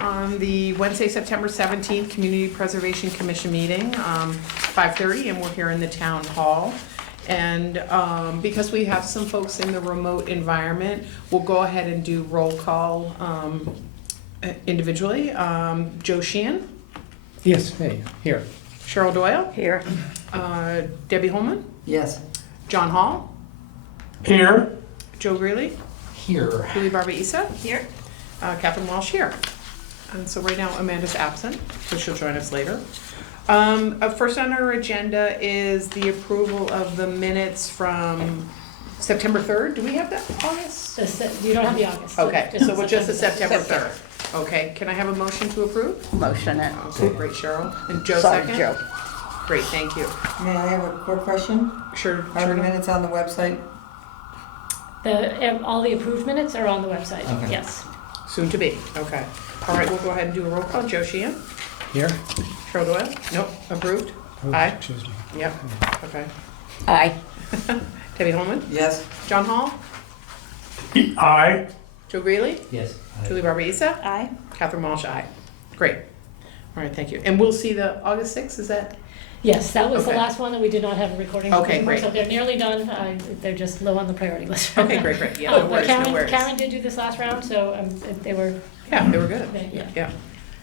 On the Wednesday, September 17th, Community Preservation Commission meeting, 5:30, and we're here in the town hall. And because we have some folks in the remote environment, we'll go ahead and do roll call individually. Joe Sheehan, Yes, hey, here. Cheryl Doyle, Here. Debbie Holman, Yes. John Hall, Here. Joe Greeley, Here. Julie Barba Isa, Here. Catherine Walsh here. And so right now Amanda's absent, so she'll join us later. First on our agenda is the approval of the minutes from September 3rd. Do we have that, August? You don't have the August. Okay, so we're just the September September. 3rd. Okay, can I have a motion to approve? Motion it. Okay, great, Cheryl. And Joe Sorry, second? Joe. Great, thank you. May I have a quick question? Sure, Are the sure. minutes on the website? All the approved minutes are on the website, Okay. yes. Soon to be, okay. All right, we'll go ahead and do a roll call. Joe Sheehan? Here. Cheryl Doyle? Nope, approved? Oh, Aye. excuse me. Yep, okay. Aye. Debbie Holman? Yes. John Hall? Aye. Joe Greeley? Yes. Julie Barba Isa? Aye. Catherine Walsh, aye. Great. All right, thank you. And we'll see the August 6th, is that? Yes, that was the Okay. last one that we did not have a recording. Okay, great. So they're nearly done, they're just low on the priority list. Okay, great, great. Yeah, no But worries, no worries. Karen did do this last round, so they were, Yeah, they were good. Yeah. Yeah.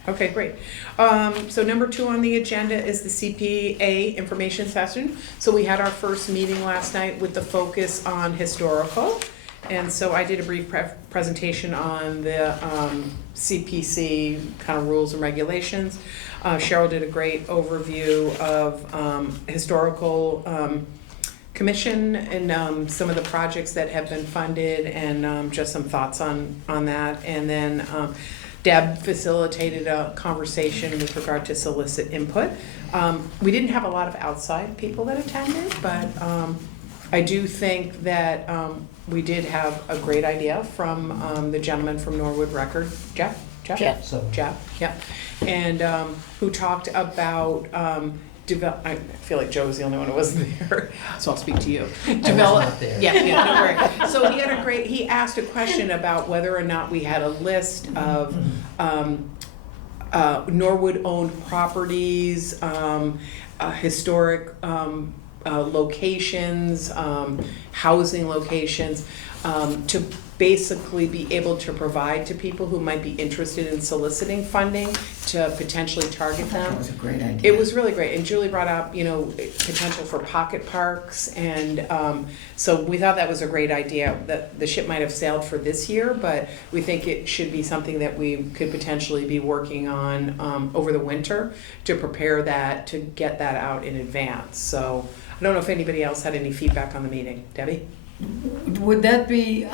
Okay, great. So number 2 on the agenda is the CPA information session. So we had our first meeting last night with the focus on historical. And so I did a brief presentation on the CPC kind of rules and regulations. Cheryl did a great overview of historical commission and some of the projects that have been funded and just some thoughts on that. And then Deb facilitated a conversation with regard to solicit input. We didn't have a lot of outside people that attended, but I do think that we did have a great idea from the gentleman from Norwood Record, Jeff? So, Jeff, yeah, and who talked about I feel like Joe was the only one who wasn't there, so I'll speak to you. I was not there. Yeah, don't worry. So he asked a question about whether or not we had a list of Norwood-owned properties, historic locations, housing locations, to basically be able to provide to people who might be interested in soliciting funding to potentially target them. That was a great idea. It was really great, and Julie brought up, potential for pocket parks, and so we thought that was a great idea. That the ship might have sailed for this year, but we think it should be something that we could potentially be working on over the winter to prepare that, to get that out in advance. So I don't know if anybody else had any feedback on the meeting. Debbie? Would that be,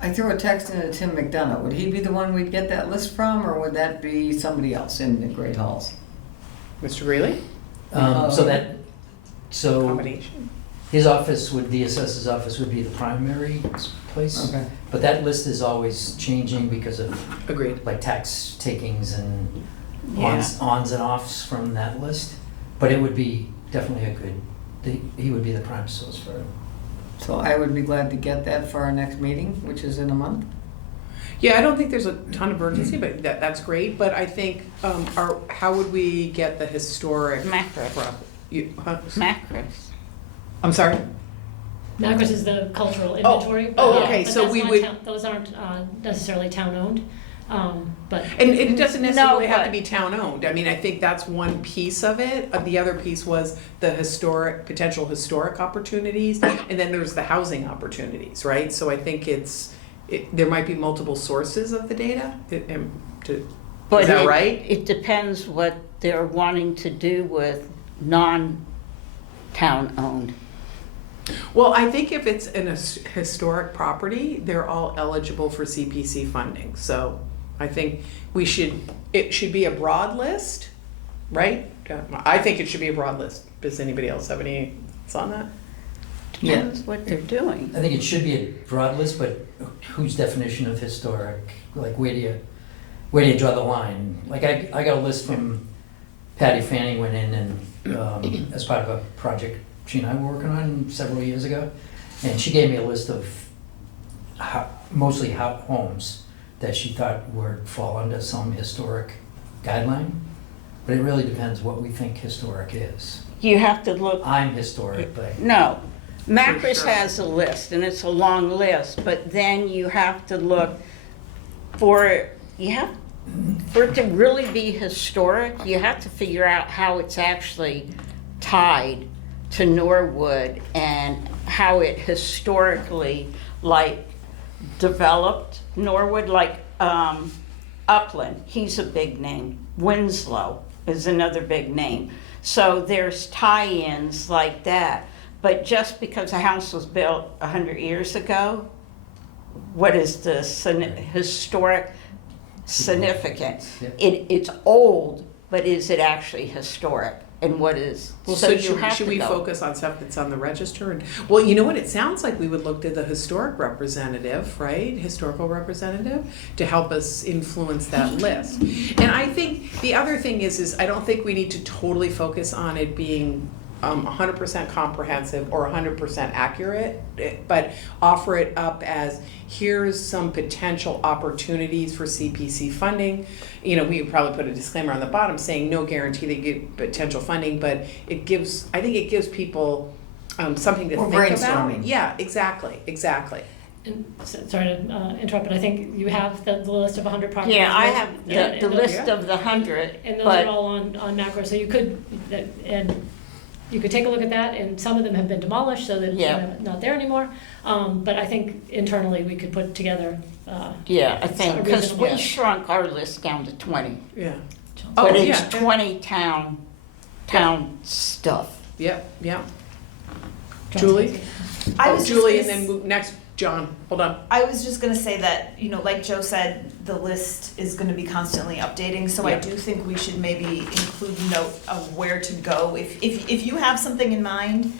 I threw a text into Tim McDonough. Would he be the one we'd get that list from, or would that be somebody else in the Great Halls? Mr. Greeley? so Combination? his office the assessor's office would be the primary place. Okay. But that list is always changing because of Agreed. like tax takings and Yeah. ons and offs from that list. But it would be definitely he would be the prime source for it. So I would be glad to get that for our next meeting, which is in a month. Yeah, I don't think there's a ton of urgency, but that's great. But I think, how would we get the historic? Macros. Macros. I'm sorry? Macros is the cultural inventory. Oh, but okay, but so that's we not would- those aren't necessarily town-owned, but. And it doesn't necessarily No, have to but- be town-owned. I mean, I think that's one piece of it. The other piece was the potential historic opportunities, and then there's the housing opportunities, right? So I think there might be multiple sources of the data. But Is that right? It depends what they're wanting to do with non-town owned. Well, I think if it's an historic property, they're all eligible for CPC funding. So I think it should be a broad list, right? I think it should be a broad list. Does anybody else have any thoughts on that? Yeah. That's what they're doing. I think it should be a broad list, but whose definition of historic, like where do you draw the line? Like I got a list from Patty Fanning went in and, as part of a project she and I were working on several years ago, and she gave me a list of mostly homes that she would fall under some historic guideline, but it really depends what we think historic is. You have to look, I'm historic, but no, Macris sure. has a list, and it's a long list, but then you have to look for it to really be historic, you have to figure out how it's actually tied to Norwood and how it historically, like, developed Norwood, like Upland, he's a big name. Winslow is another big name. So there's tie-ins like that. But just because a house was built 100 years ago, what is the historic significance? Yep. It's old, but is it actually historic? And what is, Well, so so you have should to we go. focus on stuff that's on the register? And well, you know what? It sounds like we would look to the historic representative, right? Historical representative to help us influence that list. And I think the other thing is I don't think we need to totally focus on it being 100% comprehensive or 100% accurate, but offer it up as here's some potential opportunities for CPC funding. You know, we would probably put a disclaimer on the bottom saying no guarantee they get potential funding, but I think it gives people something to Or think about. brainstorming. Yeah, exactly. And sorry to interrupt, but I think you have the list of 100 properties. Yeah, I right? have And the those- list of the 100, And those but are all on Macro, so you could, you could take a look at that, and some of them have been demolished, so that Yeah. they're not there anymore. But I think internally, we could put together, yeah, I think, because we Yeah. shrunk our list down to 20. Yeah. But Oh, it's yeah. 20 town stuff. Yep. John Julie? Stacy. I Oh, was just Julie, gonna and then next, John. Hold on. I was just gonna say that, like Joe said, the list is gonna be constantly updating, so I Yeah. do think we should maybe include note of where to go. If you have something in mind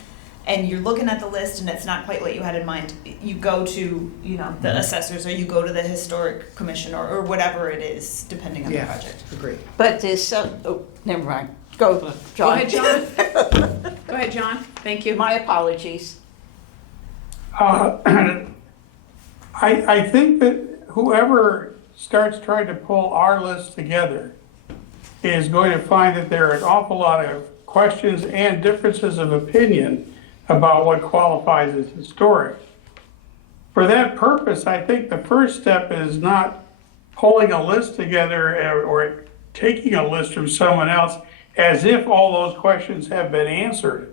and you're looking at the list and it's not quite what you had in mind, you go to, the assessors, or you go to the historic commission, or whatever it is, depending on the Yeah. project. Agree. But there's never mind. Go, Go John. ahead, John. Go ahead, John. Thank you. My apologies. I think that whoever starts trying to pull our list together is going to find that there are an awful lot of questions and differences of opinion about what qualifies as historic. For that purpose, I think the first step is not pulling a list together or taking a list from someone else as if all those questions have been answered.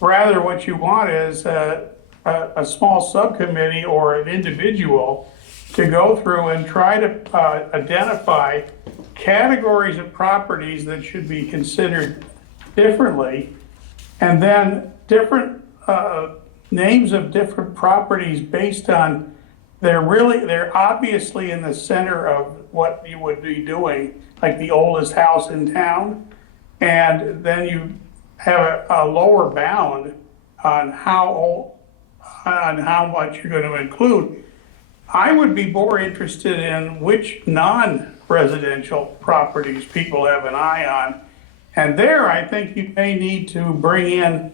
Rather, what you want is a small subcommittee or an individual to go through and try to identify categories of properties that should be considered differently, and then different names of different properties based on they're obviously in the center of what you would be doing, like the oldest house in town, and then you have a lower bound on how much you're going to include. I would be more interested in which non-residential properties people have an eye on. And there, I think you may need to bring in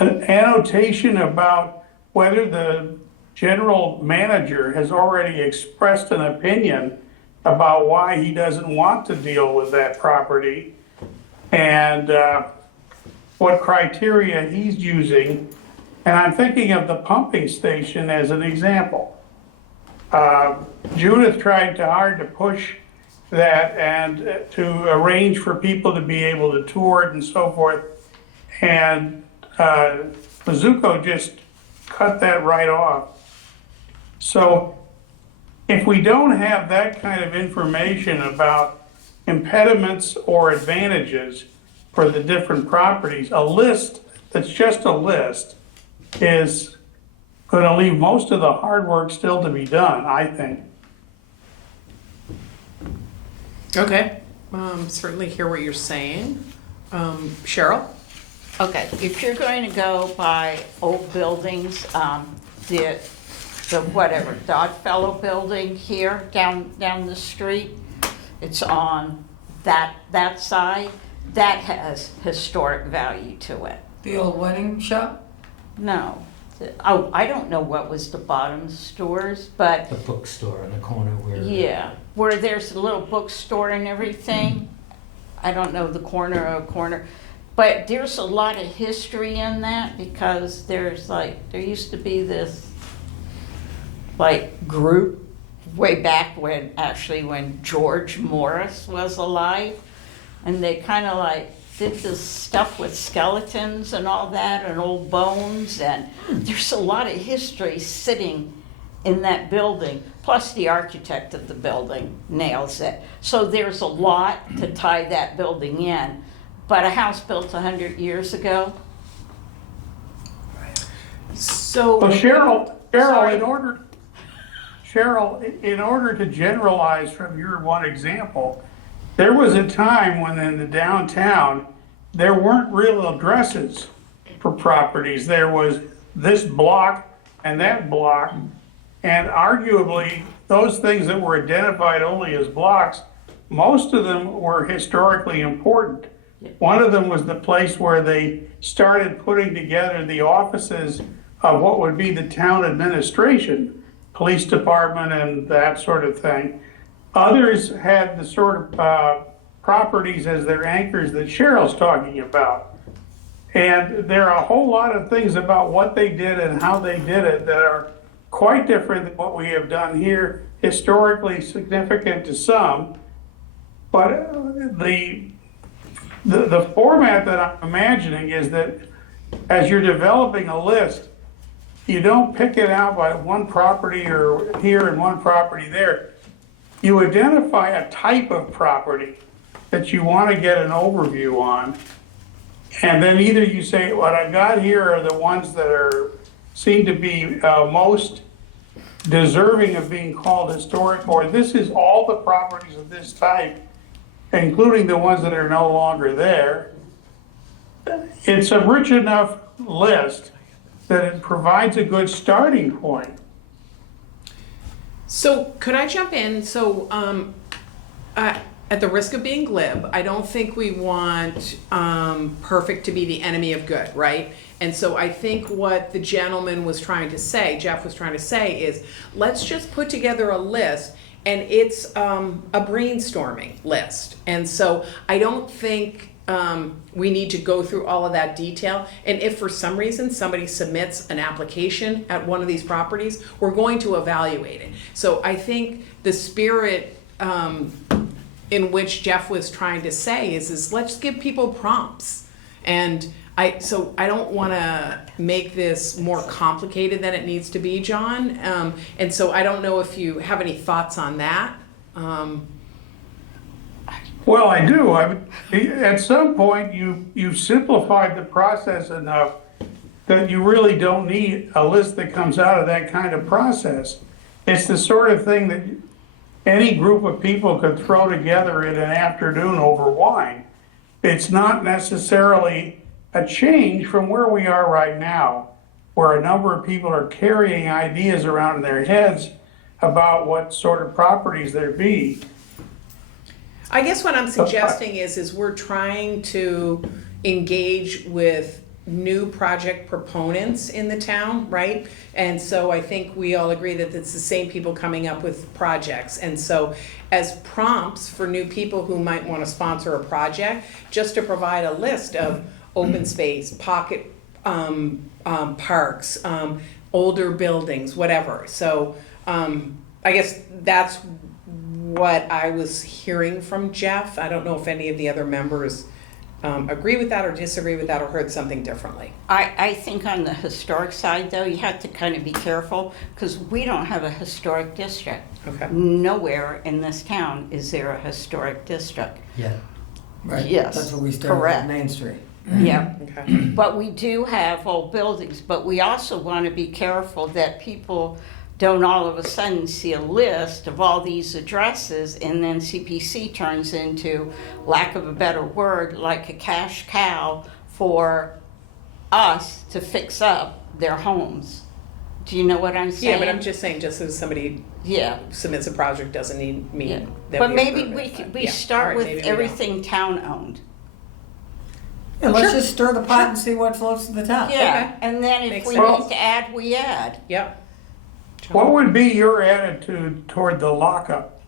an annotation about whether the general manager has already expressed an opinion about why he doesn't want to deal with that property, and what criteria he's using. And I'm thinking of the pumping station as an example. Judith tried hard to push that and to arrange for people to be able to tour it and so forth. And Mizuko just cut that right off. So if we don't have that kind of information about impediments or advantages for the different properties, a list that's just a list is going to leave most of the hard work still to be done, I think. Okay. Certainly hear what you're saying. Cheryl? Okay, if you're going to go by old buildings, the whatever, Dodfellow Building here, down the street, it's on that side, that has historic value to it. The old wedding shop? No, oh, I don't know what was the bottom stores, but The bookstore in the corner where. yeah, where there's a little bookstore and everything. I don't know the corner, but there's a lot of history in that because there used to be this like group way back when George Morris was alive, and they kind of like did this stuff with skeletons and all that and old bones, and there's a lot of history sitting in that building, plus the architect of the building nails it. So there's a lot to tie that building in, but a house built 100 years ago. So. Well, Cheryl, Sorry. in order to generalize from your one example, there was a time when in the downtown, there weren't real addresses for properties. There was this block and that block, and arguably, those things that were identified only as blocks, most of them were historically important. One of them was the place where they started putting together the offices of what would be the town administration, police department and that sort of thing. Others had the sort of properties as their anchors that Cheryl's talking about. And there are a whole lot of things about what they did and how they did it that are quite different than what we have done here, historically significant to some. But the format that I'm imagining is that as you're developing a list, you don't pick it out by one property or here and one property there. You identify a type of property that you want to get an overview on. And then either you say, what I got here are the ones that seem to be most deserving of being called historic, or this is all the properties of this type, including the ones that are no longer there. It's a rich enough list that it provides a good starting point. So could I jump in? So at the risk of being glib, I don't think we want perfect to be the enemy of good, right? And so I think what the gentleman was trying to say, Jeff was trying to say, is let's just put together a list, and it's a brainstorming list. And so I don't think we need to go through all of that detail. And if for some reason somebody submits an application at one of these properties, we're going to evaluate it. So I think the spirit in which Jeff was trying to say is let's give people prompts. And I don't want to make this more complicated than it needs to be, John. And so I don't know if you have any thoughts on that. Well, I do. At some point, you've simplified the process enough that you really don't need a list that comes out of that kind of process. It's the sort of thing that any group of people could throw together in an afternoon over wine. It's not necessarily a change from where we are right now, where a number of people are carrying ideas around in their heads about what sort of properties there be. I guess what I'm suggesting is we're trying to engage with new project proponents in the town, right? And so I think we all agree that it's the same people coming up with projects. And so as prompts for new people who might want to sponsor a project, just to provide a list of open space, pocket parks, older buildings, whatever. So I guess that's what I was hearing from Jeff. I don't know if any of the other members agree with that or disagree with that or heard something differently. I think on the historic side, though, you have to kind of be careful because we don't have a historic district. Okay. Nowhere in this town is there a historic district. Yeah. Right. Yes, That's what we started correct. with Main Street. Yeah, Okay. but we do have old buildings, but we also want to be careful that people don't all of a sudden see a list of all these addresses and then CPC turns into, lack of a better word, like a cash cow for us to fix up their homes. Do you know what I'm saying? Yeah, but I'm just saying, just as somebody Yeah. submits a project doesn't Yeah. mean that But we maybe approve we, it, could- but we yeah. All start right, with maybe we don't. everything town-owned. Yeah, let's just stir the pot and see what floats to the top. Yeah, and then if Makes we sense. need to add, we add. Yep. What would be your attitude toward the lockup?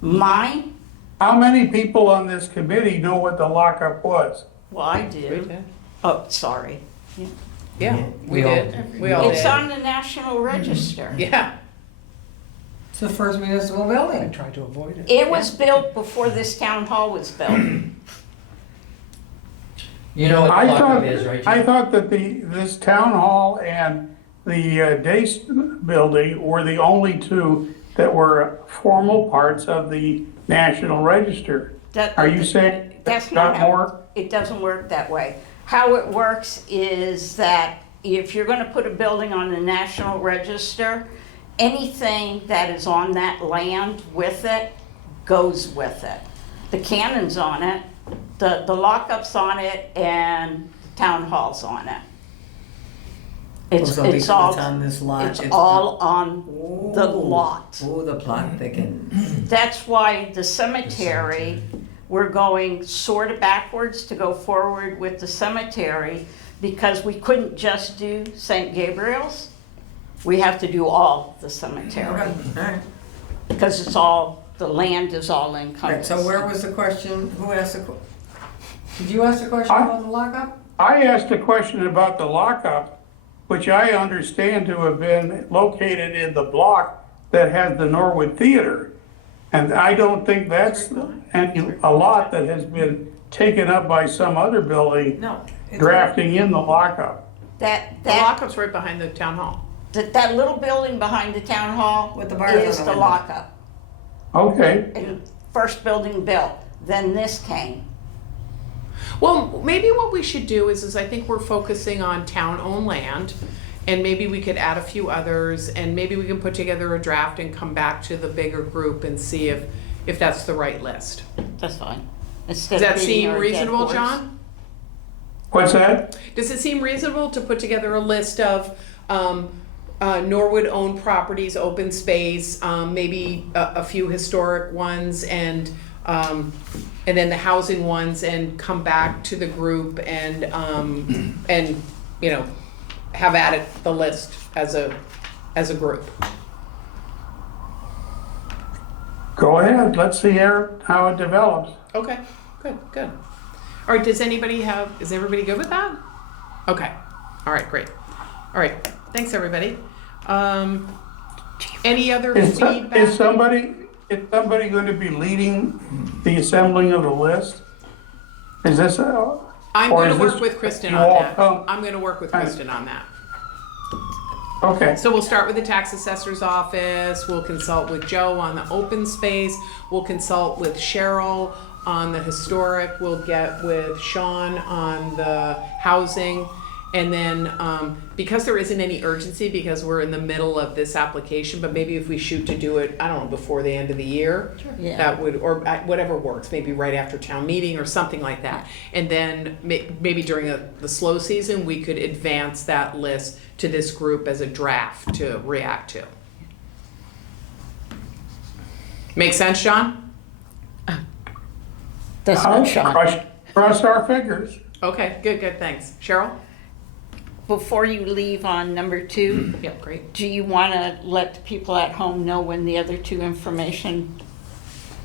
Mine? How many people on this committee know what the lockup was? Well, I We do. did. Oh, sorry. Yeah, we We all- did. We all It's did. on the National Register. Yeah, It's the first municipal building. tried to avoid it. It was built before this town hall was built. You know what I the lockup thought, is, right? I thought that this town hall and the Dace building were the only two that were formal parts of the National Register. That- Are you saying That's that's not not how, more? it doesn't work that way. How it works is that if you're gonna put a building on the National Register, anything that is on that land with it goes with it. The cannon's on it, the lockup's on it, and the town hall's on it. It's, So it's all, on this lot. it's all on the Ooh. lot. Oh, the plot thickens. That's why the cemetery, we're going sort of backwards to go forward with the cemetery, because we couldn't just do St. Gabriel's. We have to do all the Okay, cemetery, all right. because it's all, the land is all Right, encompassed. so where was the question, who asked the, did you ask the question about the lockup? I asked a question about the lockup, which I understand to have been located in the block that has the Norwood Theater. And I don't think that's a lot that has been taken up by some other building No. drafting in the lockup. That, the that, lockup's right behind the town hall. that little building behind the town hall With the bars on is the the window. lockup. Okay, And first building built, then this came. Well, maybe what we should do is I think we're focusing on town-owned land, and maybe we could add a few others, and maybe we can put together a draft and come back to the bigger group and see if that's the right list. That's fine. Instead Does of that beating seem our dead reasonable, horse. John? what's that? Does it seem reasonable to put together a list of Norwood-owned properties, open space, maybe a few historic ones, and then the housing ones, and come back to the group and you know, have added the list as a group? Go ahead, let's see how it develops. Okay, good. All right, is everybody good with that? Okay, all right, great. All right, thanks, everybody. Any other Is feedback? somebody going to be leading the assembling of the list? Is this, I'm or gonna is work this- with Kristen you on all that. come- I'm gonna work with Kristen on that. okay, So we'll start with the tax assessor's office, we'll consult with Joe on the open space, we'll consult with Cheryl on the historic, we'll get with Sean on the housing. And then, because there isn't any urgency, because we're in the middle of this application, but maybe if we shoot to do it, I don't know, before the end of the year, Yeah. that would, or whatever works, maybe right after town meeting or something like that. And then maybe during the slow season, we could advance that list to this group as a draft to react to. Make sense, John? That's not Sean. cross our fingers. Okay, good, thanks. Cheryl? Before you leave on number 2, Yep, great. do you want to let the people at home know when the other 2 information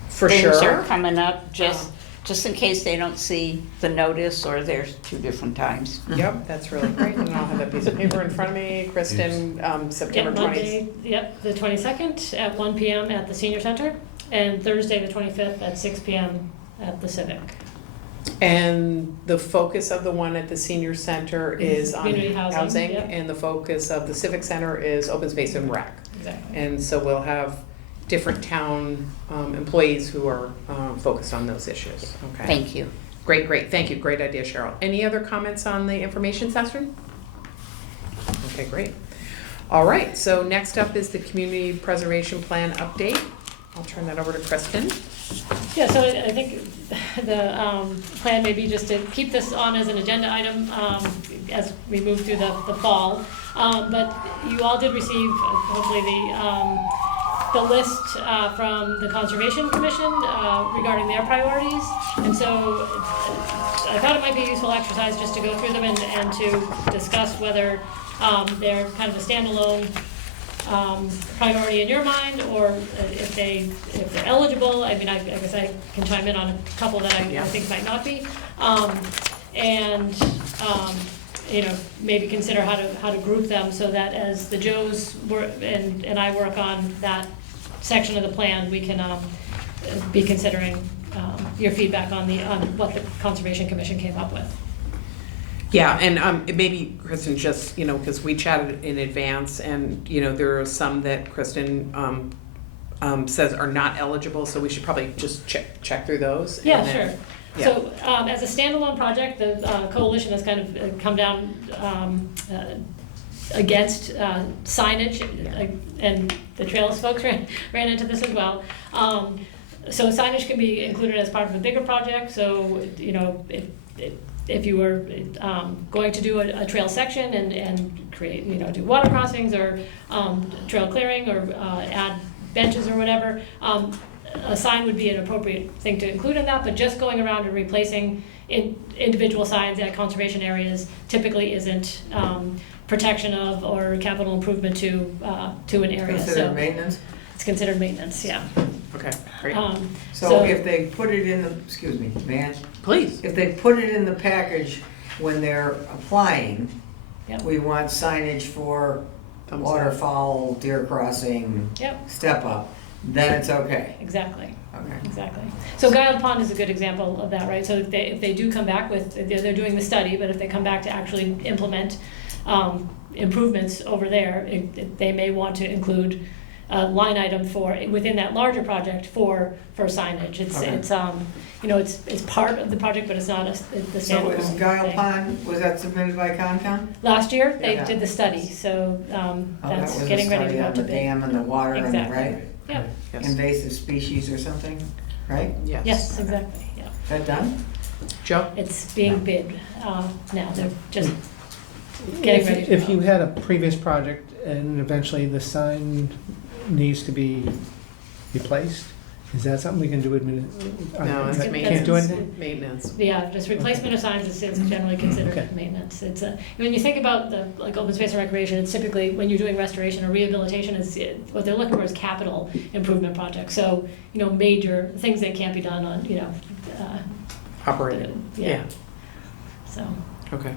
For things are sure. coming up? Just in case they don't see the notice or there's 2 different times. Yep, that's really great. And I'll have that piece of paper in front of me. Kristen, September Yep, 20th. Monday, yep, the 22nd at 1 PM at the senior center, and Thursday, the 25th at 6 PM at the Civic. And the focus of the one at the senior center is on Community housing, yep. and the focus of the civic center is open space and rec. Exactly. And so we'll have different town employees who are focused on those issues. Okay. Thank you. Great, thank you, great idea, Cheryl. Any other comments on the information session? Okay, great. All right, so next up is the community preservation plan update. I'll turn that over to Kristen. Yeah, so I think the plan may be just to keep this on as an agenda item as we move through the fall. But you all did receive, hopefully, the list from the Conservation Commission regarding their priorities. And so I thought it might be a useful exercise just to go through them and to discuss whether they're kind of a standalone priority in your mind, or if they're eligible. I mean, I guess I can chime in on a couple that I think might not be. You know, maybe consider how to group them so that as the Joes work and I work on that section of the plan, we can be considering your feedback on what the Conservation Commission came up with. Yeah, and maybe Kristen, just, you know, because we chatted in advance, and, you know, there are some that Kristen says are not eligible, so we should probably just check through those. Yeah, and then- sure. Yeah. So as a standalone project, the coalition has kind of come down against signage, and the Trails folks ran into this as well. So signage can be included as part of a bigger project. So, you know, if you were going to do a trail section and create, you know, do water crossings or trail clearing or add benches or whatever, a sign would be an appropriate thing to include in that. But just going around and replacing individual signs at conservation areas typically isn't protection of or capital improvement to an area. Considered maintenance? It's considered maintenance, yeah. Okay, great. So if they put it in the, excuse me, man, Please. if they put it in the package when they're applying, Yep. we want signage for Thumbs up. waterfowl, deer crossing, Yep, step up, then it's okay. exactly. Okay. Exactly. So Guile Pond is a good example of that, right? So if they do come back with, they're doing the study, but if they come back to actually implement improvements over there, they may want to include a line item for, within that larger project for signage. Okay. It's you know, it's part of the project, but it's not the So standalone is Guile thing. Pond, was that submitted by Concom? Last year, they Yeah. did the study, so Oh, that's that was getting a ready to study go on to the bid. dam and the water and, Exactly. right? Yep, Yes. Invasive species or something, right? yes, exactly, yeah. Is that done? Joe? It's being bid now, they're just getting ready to If go. you had a previous project and eventually the sign needs to be replaced, is that something we can do? No, it's Can't maintenance. do anything? Maintenance. Yeah, just replacement of signs is generally considered Okay. maintenance. It's when you think about like open space and recreation, it's typically when you're doing restoration or rehabilitation, what they're looking for is capital improvement projects. So, you know, major things that can't be done on, you know, Operated. yeah. So, Okay.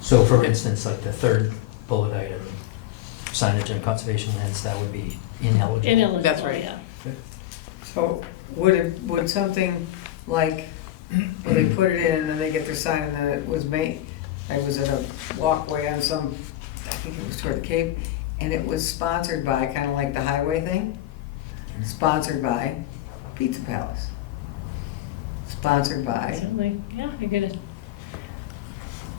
So for instance, like the third bullet item, signage and conservation lands, that would be ineligible. ineligible, That's right. yeah. So would something like, when they put it in and then they get their sign and then it was I was at a walkway on some, I think it was toward the Cape, and it was sponsored by, kind of like the highway thing, sponsored by Pizza Palace. Sponsored by, Certainly, yeah, you're gonna.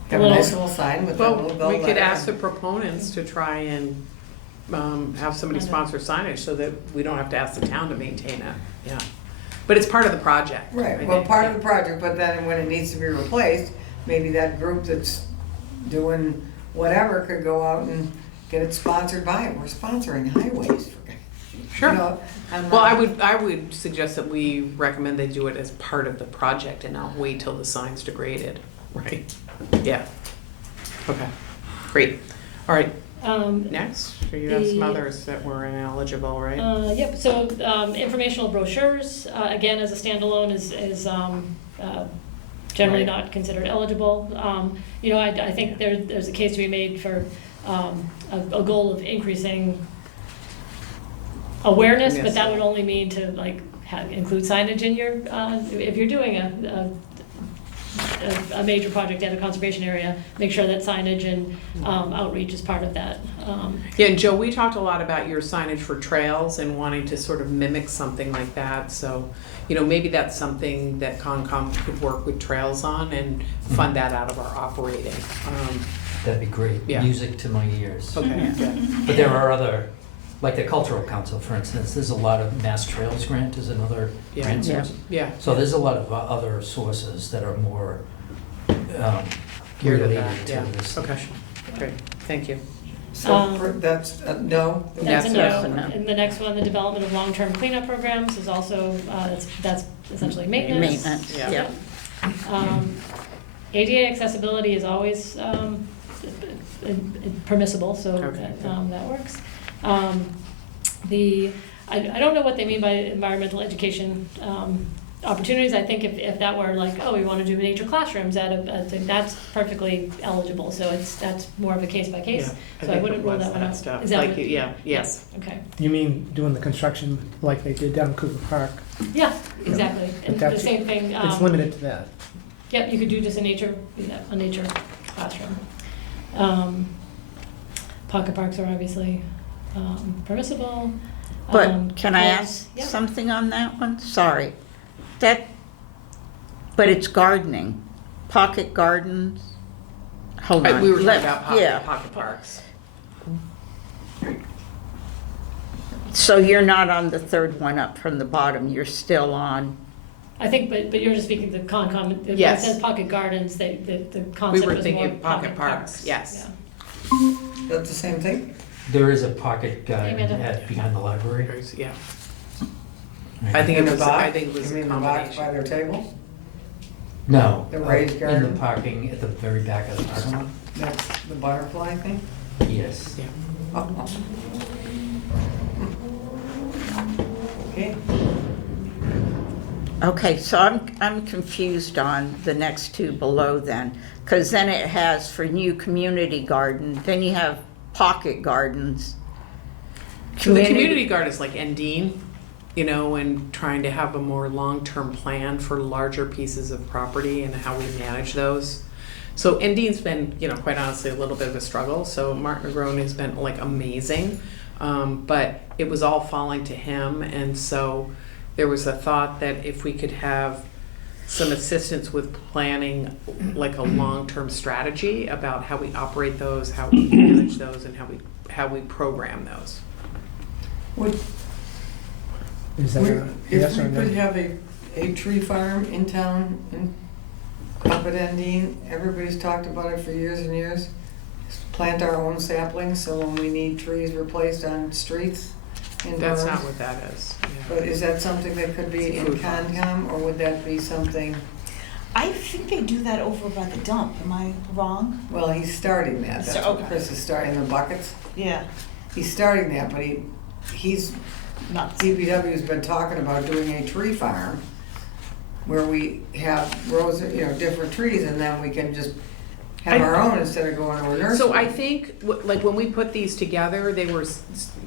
have a nice little sign with a little Well, gold we could letter. ask the proponents to try and have somebody sponsor signage so that we don't have to ask the town to maintain it, yeah. But it's part of the project. Right, I well, think. part of the project, but then when it needs to be replaced, maybe that group that's doing whatever could go out and get it sponsored by it. We're sponsoring highways. Sure. You know, I'm Well, not- I would suggest that we recommend they do it as part of the project and not wait till the sign's degraded, right? Yeah. Okay, great. All right, next, you have some The- others that were ineligible, right? Yep, so informational brochures, again, as a standalone is generally Right. not considered eligible. You know, I think there's a case to be made for a goal of increasing awareness, but Yes. that would only mean to like include signage in your, if you're doing a major project at a conservation area, make sure that signage and outreach is part of that. Yeah, and Joe, we talked a lot about your signage for trails and wanting to sort of mimic something like that, so, you know, maybe that's something that Concom could work with trails on and fund that out of our operating. That'd be great. Yeah. Music to my ears. Okay, good. But there are other like the Cultural Council, for instance, there's a lot of Mass Trails Grant is another Yeah. grant Yeah. source. Yeah. So there's a lot of other sources that are more Geared to related that, to yeah. this Okay. issue. Great, thank you. So that's, no? That's a Yes, no. no. And the next one, the development of long-term cleanup programs is also, that's essentially maintenance. Maintenance, Yeah. yeah. ADA accessibility is always permissible, so Okay. that works. I don't know what they mean by environmental education opportunities. I think if that were like, oh, we want to do nature classrooms, that's perfectly eligible, so that's more of a case by case. Yeah, So I think wouldn't it rule was that one out. stuff. Is that Like, what- yeah, yes. Okay, You mean doing the construction like they did down Cooper Park? yeah, exactly. And the that's- same thing. It's limited to that. Yep, you could do just a nature classroom. Pocket parks are obviously permissible. But can I yes, ask yep. something on that one? Sorry. But it's gardening, pocket gardens. Hold on. We were talking Let- about yeah. pocket parks. So you're not on the third one up from the bottom, you're still on, I think, but you're just speaking the Concom, it Yes. says pocket gardens, the We concept were was more thinking pocket pocket parks, parks. yes. Yeah. That's the same thing? There is a pocket garden Amanda. behind the library. Yeah, right? I think In it the was, box? I think it was You a mean the box by combination. their table? No. The raised In garden? the parking, at the very back of the parking lot. That's the butterfly thing? Yes. Yeah. Oh, oh. Okay. okay, so I'm confused on the next two below then. Because then it has for new community garden, then you have pocket gardens. So the community garden is like Endine, you know, and trying to have a more long-term plan for larger pieces of property and how we manage those. So Endine's been, you know, quite honestly, a little bit of a struggle. So Martin Negroni has been like amazing, but it was all falling to him. And so there was a thought that if we could have some assistance with planning, like a long-term strategy about how we operate those, how we manage those, and how we program those. Would, Is that a if yes or we could no? have a tree farm in town, up at Endine, everybody's talked about it for years and years. Plant our own saplings, so when we need trees replaced on streets and That's roads. not what that is. Yeah. But is that something that could be It's in food farms. Concom, or would that be something, I think they do that over by the dump, am I wrong? well, he's starting that, that's So- what Chris is starting, the buckets. Yeah, He's starting that, but he's, not, DPW's been talking about doing a tree farm where we have rows of, different trees, and then we can just have our own instead of going to a nursery. So I think, like, when we put these together, they were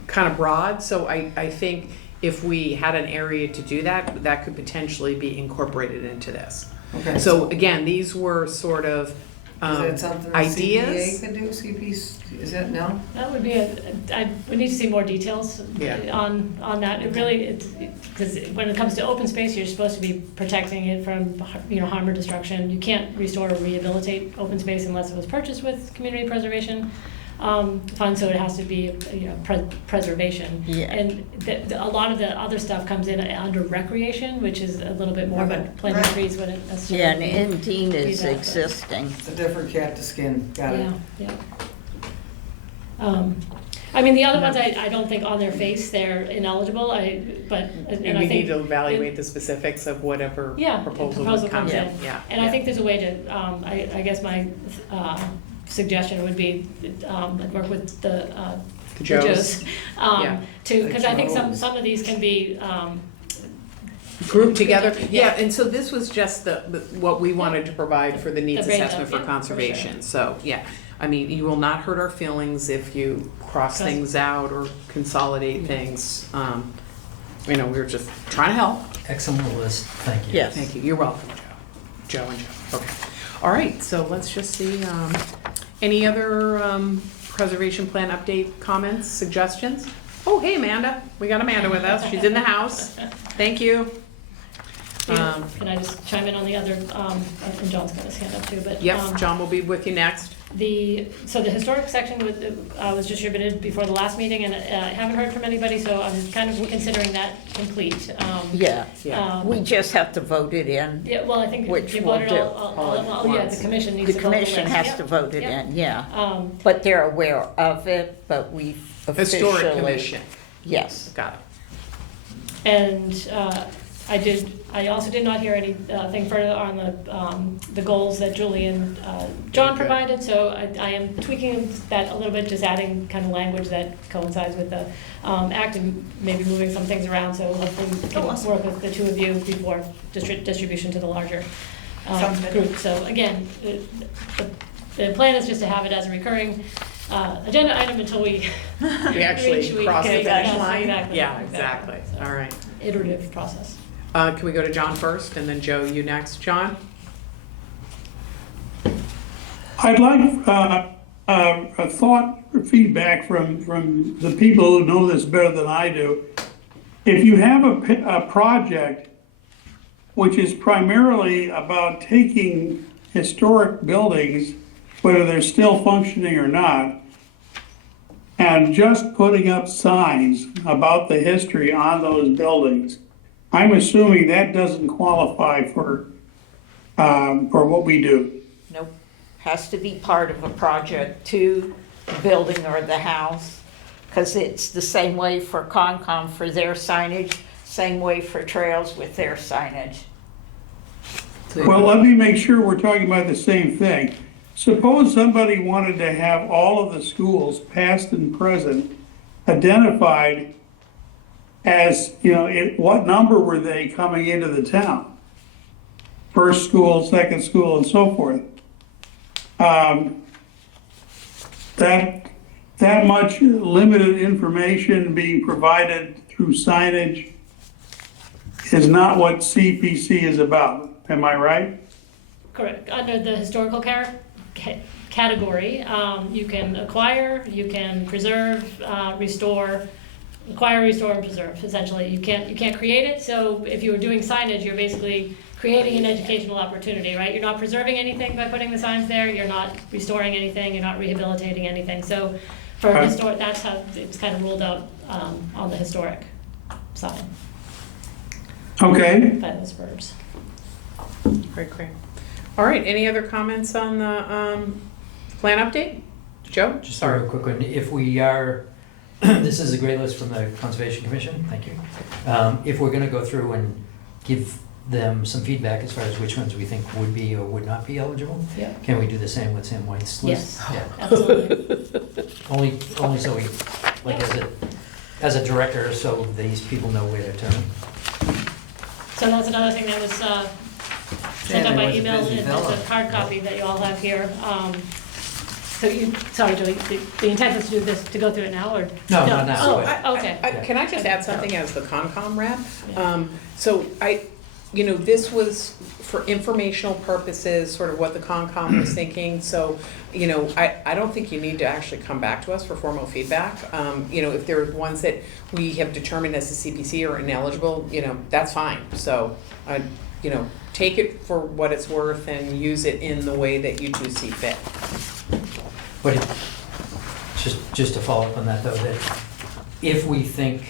kind of broad, so I think if we had an area to do that, that could potentially be incorporated into this. Okay. So again, these were sort of Is that something the ideas. CPA could do, is that, no? That would be I would need to see more details Yeah. on that. It really, because when it comes to open space, you're supposed to be protecting it from, harm or destruction. You can't restore or rehabilitate open space unless it was purchased with community preservation fund, so it has to be, preservation. Yeah. And a lot of the other stuff comes in under recreation, which is a little bit more about Okay. planting Right. trees wouldn't Yeah, and necessarily. Indine is that, but- existing. It's a different cat to skin, got it. Yeah. I mean, the other ones, I don't think on their face, they're ineligible, but, and And I we think. need to evaluate the specifics of whatever Yeah, proposal proposal would come comes in. in. Yeah. And I think there's a way to, I guess my suggestion would be, like work with the The Joes. um, Yeah. because I think some of these can be, Grouped together, Yeah. yeah, and so this was just what we wanted to provide for the needs The breakdown, assessment for yeah, for conservation, sure. so, yeah. I mean, you will not hurt our feelings if you cross things out or consolidate things. We were just trying to help. Excellent list, thank you. Yes. Thank you, you're welcome, Joe. Joe and Joe, okay. All right, so let's just see, any other preservation plan update comments, suggestions? Oh, hey, Amanda, we got Amanda with us, she's in the house, thank you. can I just chime in on the other, and John's got his hand up too, but. Yep, John will be with you next. So the historic section was distributed before the last meeting, and I haven't heard from anybody, so I'm kind of considering that complete. Yeah, Yeah. we just have to vote it in. Yeah, well, I think Which you we'll voted do. the commission needs The to vote the commission list. has Yep. to vote it Yep. in, yeah. Um, But they're aware of it, but we officially. Historic Commission, Yes. got it. And I also did not hear anything further on the goals that Julie and John Okay. provided, so I am tweaking that a little bit, just adding kind of language that coincides with the act and maybe moving some things around, so hopefully we can awesome. work with the two of you before distribution to the larger Sounds good. group. So again, the plan is just to have it as a recurring agenda item until we We actually cross the okay, finish yes, line? exactly, Yeah, exactly. exactly, So, all right. iterative process. Can we go to John first, and then Joe, you next? John? I'd like a thought or feedback from the people who know this better than I do. If you have a project which is primarily about taking historic buildings, whether they're still functioning or not, and just putting up signs about the history on those buildings, I'm assuming that doesn't qualify for what we do. Nope, has to be part of a project to the building or the house, because it's the same way for Concom for their signage, same way for trails with their signage. Well, let me make sure we're talking about the same thing. Suppose somebody wanted to have all of the schools, past and present, identified as, what number were they coming into the town? First school, second school, and so forth. That much limited information being provided through signage is not what CPC is about. Am I right? Correct. Under the historical category, you can acquire, you can preserve, restore, acquire, restore, and preserve, essentially. You can't create it, so if you were doing signage, you're basically creating an educational opportunity, right? You're not preserving anything by putting the signs there, you're not restoring anything, you're not rehabilitating anything. So for Right. historic, that's how it's kind of ruled out on the historic side Okay. by those verbs. Great, great. All right, any other comments on the plan update? Joe? Just a Sorry. real quick one. If we are, this is a great list from the Conservation Commission, thank you. If we're gonna go through and give them some feedback as far as which ones we think would be or would not be eligible, Yeah. can we do the same with Sam White's list? Yes. Yeah. Absolutely. Only so we, like as a director, so these people know where to turn. So that's another thing that was sent Yeah, out by it was a email, busy and there's a fella. hard copy that you all have here. Sorry, Julie, the intent is to do this, to go through it now, or? No, not now. So but- Okay. Can I just add something as the Concom rep? So this was for informational purposes, sort of what the Concom was thinking. So, I don't think you need to actually come back to us for formal feedback. If there are ones that we have determined as a CPC are ineligible, that's fine. So, take it for what it's worth and use it in the way that you two see fit. But just to follow up on that though, that if we think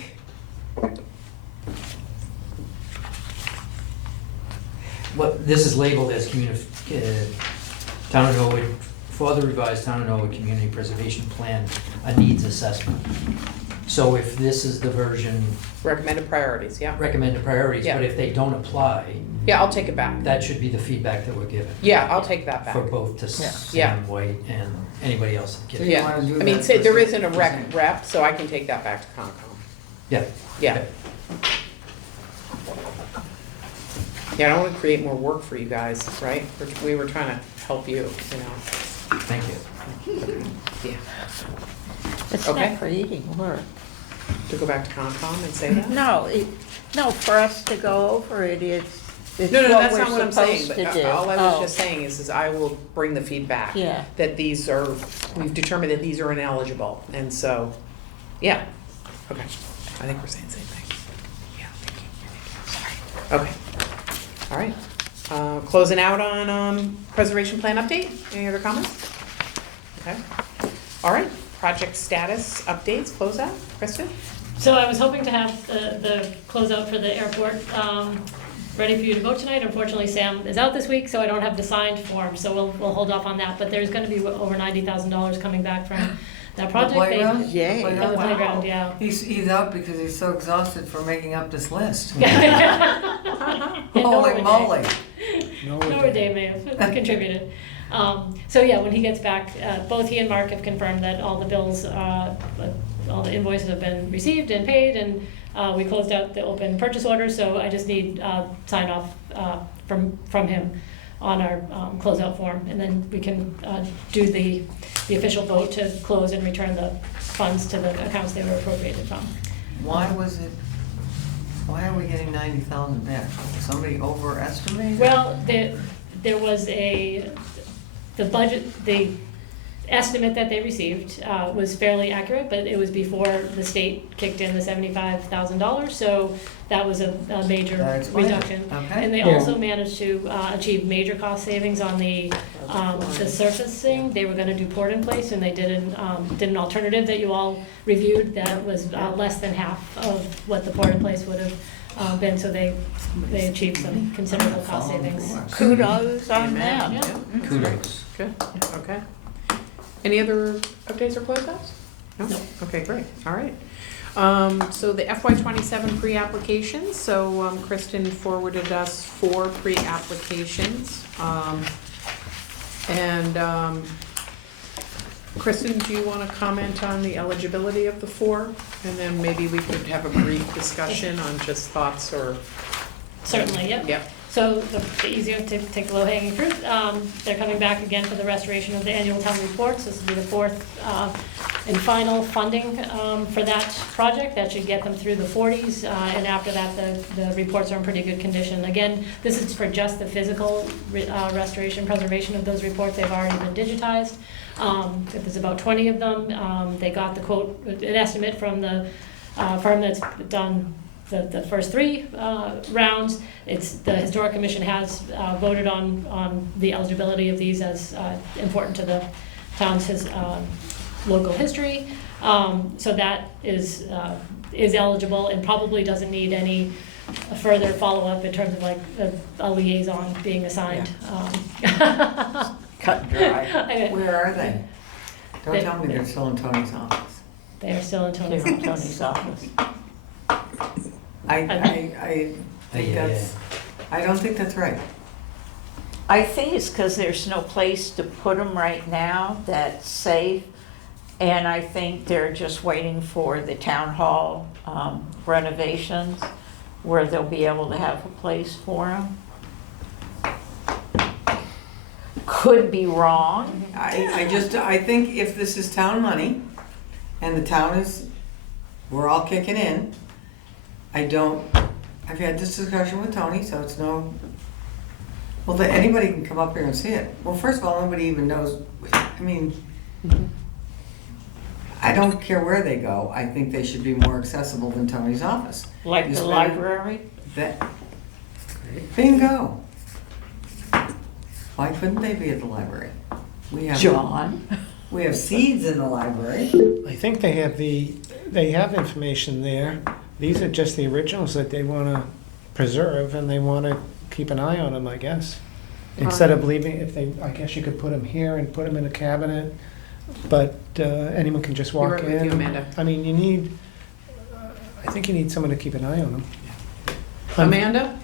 this is labeled as Town of Norwood, for the revised Town of Norwood Community Preservation Plan, a needs assessment. So if this is the version Recommended priorities, yeah. recommended priorities, Yeah. but if they don't apply, Yeah, I'll take it back. that should be the feedback that we're given. Yeah, I'll take that back. For both to Yeah. Sam White and anybody else that So gets. you Yeah, wanna do I mean, that say for there isn't a 60%. rep, so I can take that back to Concom. Yeah. Yeah. Okay. Yeah, I don't wanna create more work for you guys, right? We were trying to help you, Thank you. Yeah. It's Okay. not creating work. To go back to Concom and say that? No, for us to go over it, it's No, what that's we're not what I'm saying, supposed but to do. all I was Oh. just saying is I will bring the feedback. Yeah. That we've determined that these are ineligible, and so, yeah, okay. I think we're saying the same thing. Yeah, thank you. Sorry. Okay, all right. Closing out on preservation plan update, any other comments? Okay. All right, project status updates, closeout, Kristen? So I was hoping to have the closeout for the airport ready for you to vote tonight. Unfortunately, Sam is out this week, so I don't have the signed form, so we'll hold off on that. But there's gonna be over $90,000 coming back from that project. The playground? Yay. For the Playground? playground, yeah. He's out because he's so exhausted from making up this list. And Holy Norwood moly. Norwood Day may have contributed. So yeah, when he gets back, both he and Mark have confirmed that all the bills, all the invoices have been received and paid, and we closed out the open purchase order, so I just need sign off from him on our closeout form, and then we can do the official vote to close and return the funds to the accounts they were appropriated from. Why are we getting 90,000 back? Somebody overestimated? Well, there was the budget, the estimate that they received was fairly accurate, but it was before the state kicked in the $75,000, so that was a major That explains it. reduction. Okay. And they also managed to achieve major cost savings on the surfacing. They were gonna do port in place, and they did an alternative that you all reviewed that was less than half of what the port in place would have been, so they achieved some considerable cost savings. Kudos on them. Yeah. Kudos. Good, okay. Any other updates or closeouts? No? No. Okay, great, all right. So the FY '27 pre-applications, so Kristen forwarded us 4 pre-applications. Kristen, do you want to comment on the eligibility of the 4? And then maybe we could have a brief discussion on just thoughts or, Certainly, yep. yep. So the easier to take the low-hanging fruit, they're coming back again for the restoration of the annual town reports. This will be the 4th and final funding for that project. That should get them through the 40s, and after that, the reports are in pretty good condition. Again, this is for just the physical restoration, preservation of those reports. They've already been digitized. There's about 20 of them. They got the quote, an estimate from the firm that's done the first 3 rounds. The Historic Commission has voted on the eligibility of these as important to the town's local history. So that is eligible and probably doesn't need any further follow-up in terms of like a liaison being assigned. Cut and dry. Where are they? Don't They- tell me they're still in Tony's office. They are still in Tony's They're in office. Tony's office. I think that's, I don't think that's right. I think it's because there's no place to put them right now that's safe. And I think they're just waiting for the town hall renovations where they'll be able to have a place for them. Could be wrong. I think if this is town money and the town is, we're all kicking in, I've had this discussion with Tony, so it's no, well, anybody can come up here and see it. Well, first of all, nobody even knows, I mean, I don't care where they go, I think they should be more accessible than Tony's office. Like Yes, the ma'am. library. That, bingo. Why couldn't they be at the library? We have seeds in the library. I think they have information there. These are just the originals that they want to preserve, and they want to keep an eye on them, I guess. Instead of leaving, I guess you could put them here and put them in a cabinet, but anyone can just walk You're right with in. you, Amanda. I mean, I think you need someone to keep an eye on them. Amanda?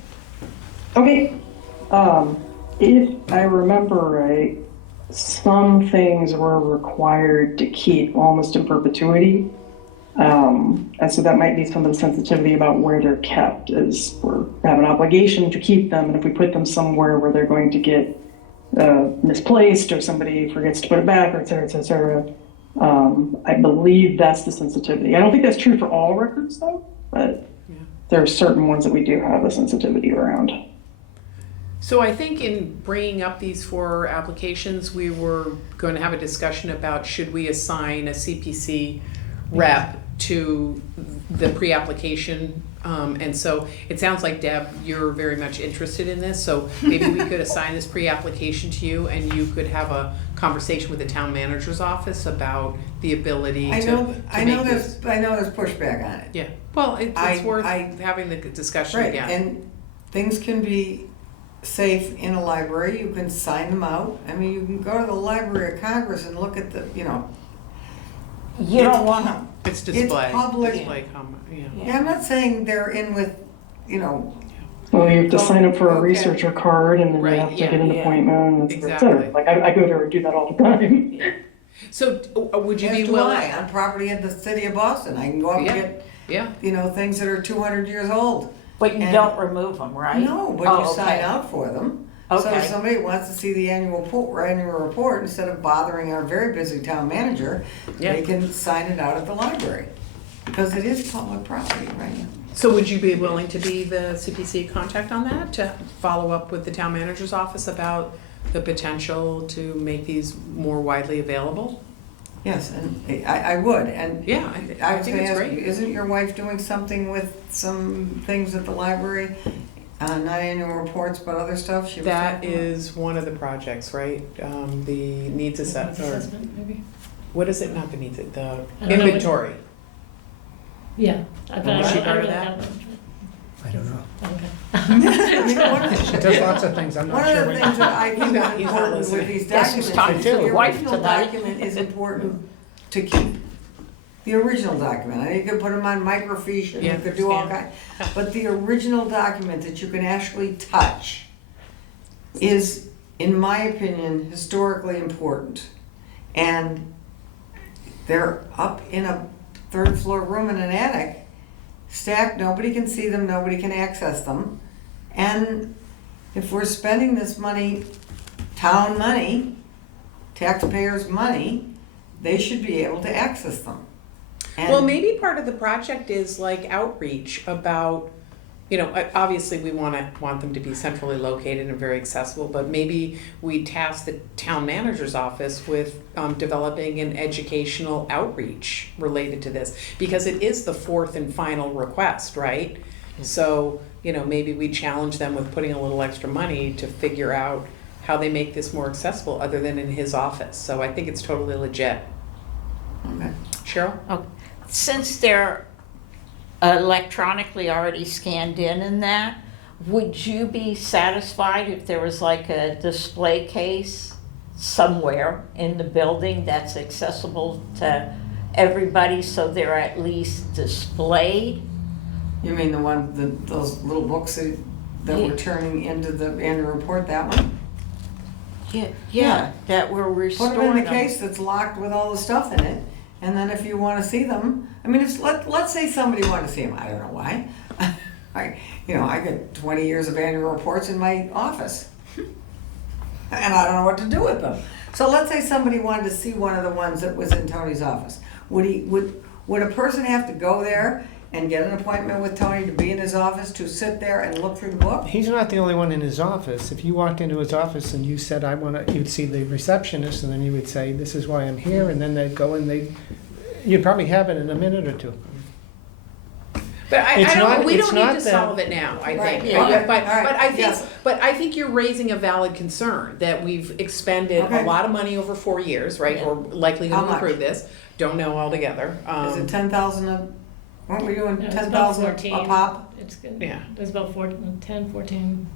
Okay. If I remember right, some things were required to keep almost in perpetuity. And so that might be some of the sensitivity about where they're kept, is we have an obligation to keep them, and if we put them somewhere where they're going to get misplaced or somebody forgets to put it back, or et cetera, et cetera, I believe that's the sensitivity. I don't think that's true for all records, though, but there are certain ones that we do have a sensitivity around. So I think in bringing up these 4 applications, we were going to have a discussion about should we assign a CPC rep to the pre-application. And so it sounds like, Deb, you're very much interested in this, so maybe we could assign this pre-application to you and you could have a conversation with the town manager's office about the ability to make this. I know there's pushback on it. Yeah, well, it's I- worth I- having the discussion Right, again. and things can be safe in a library, you can sign them out. I mean, you can go to the Library of Congress and look at the, you know. You don't wanna, It's display. public. Display, yeah. Yeah, I'm not saying they're in with, you know, Well, you have to sign up for a Okay. researcher card and then Right, you have to yeah, get an yeah. appointment, et Exactly. cetera. Like, I go there and do that all the time. So, would you as be do willing? I, on property in the city of Boston. I can go up and Yeah. get, Yeah, you know, things that are 200 years old. but you And- don't remove them, right? No, but Oh, you sign okay. out for them. So if Okay. somebody wants to see the annual report, instead of bothering our very busy town manager, Yeah. they can sign it out at the library. Because it is public property, right? so would you be willing to be the CPC contact on that, to follow up with the town manager's office about the potential to make these more widely available? Yes, and I would, and Yeah, I I was think gonna it's ask you, great. isn't your wife doing something with some things at the library? Not annual reports, but other stuff she was That talking about? is one of the projects, right? The needs assessment, or, Assessment, maybe? what is it, not the needs, the I don't know what- inventory. Yeah. I Was she part of really that? have I don't know. Okay. You know, one of She does lots of things, I'm One not of sure. the what- things that I think He's not is important with listening. these Yes, he's documents, talking is to the the wife original tonight. document is important to keep. The original document, and you can put them on microfiche and you Yeah, could do all scan. kinds. But the original document that you can actually touch is, in my opinion, historically important. And they're up in a third floor room in an attic, stacked, nobody can see them, nobody can access them. And if we're spending this money, town money, taxpayers' money, they should be able to access them. And- Well, maybe part of the project is like outreach about, you know, obviously we want them to be centrally located and very accessible, but maybe we task the town manager's office with developing an educational outreach related to this, because it is the fourth and final request, right? So, you know, maybe we challenge them with putting a little extra money to figure out how they make this more accessible other than in his office. So I think it's totally legit. Okay. Cheryl? Since they're electronically already scanned in and that, would you be satisfied if there was like a display case somewhere in the building that's accessible to everybody so they're at least displayed? You mean the one, those little books that Yeah. we're turning into the annual report, that one? Yeah, that we're Put restoring them in the them. case that's locked with all the stuff in it, and then if you wanna see them, I mean, let's say somebody wanted to see them, I don't know why. I get 20 years of annual reports in my office. And I don't know what to do with them. So let's say somebody wanted to see one of the ones that was in Tony's office. Would a person have to go there and get an appointment with Tony to be in his office, to sit there and look through the book? He's not the only one in his office. If you walked into his office and you said, you'd see the receptionist, and then you would say, this is why I'm here, and then they'd go and you'd probably have it in a minute or two. But It's I don't, not- we it's don't need not to that- solve it now, I Right, think. yeah, okay, But, all right, but I think, yes. but I think you're raising a valid concern, that we've expended Okay. a lot of money over 4 years, right? Yeah. Or likely How gonna much? improve this, don't know altogether. Is it 10,000 weren't we doing Yeah, it's 10,000 about a 14. pop? It's good. Yeah. There's about 10, 14.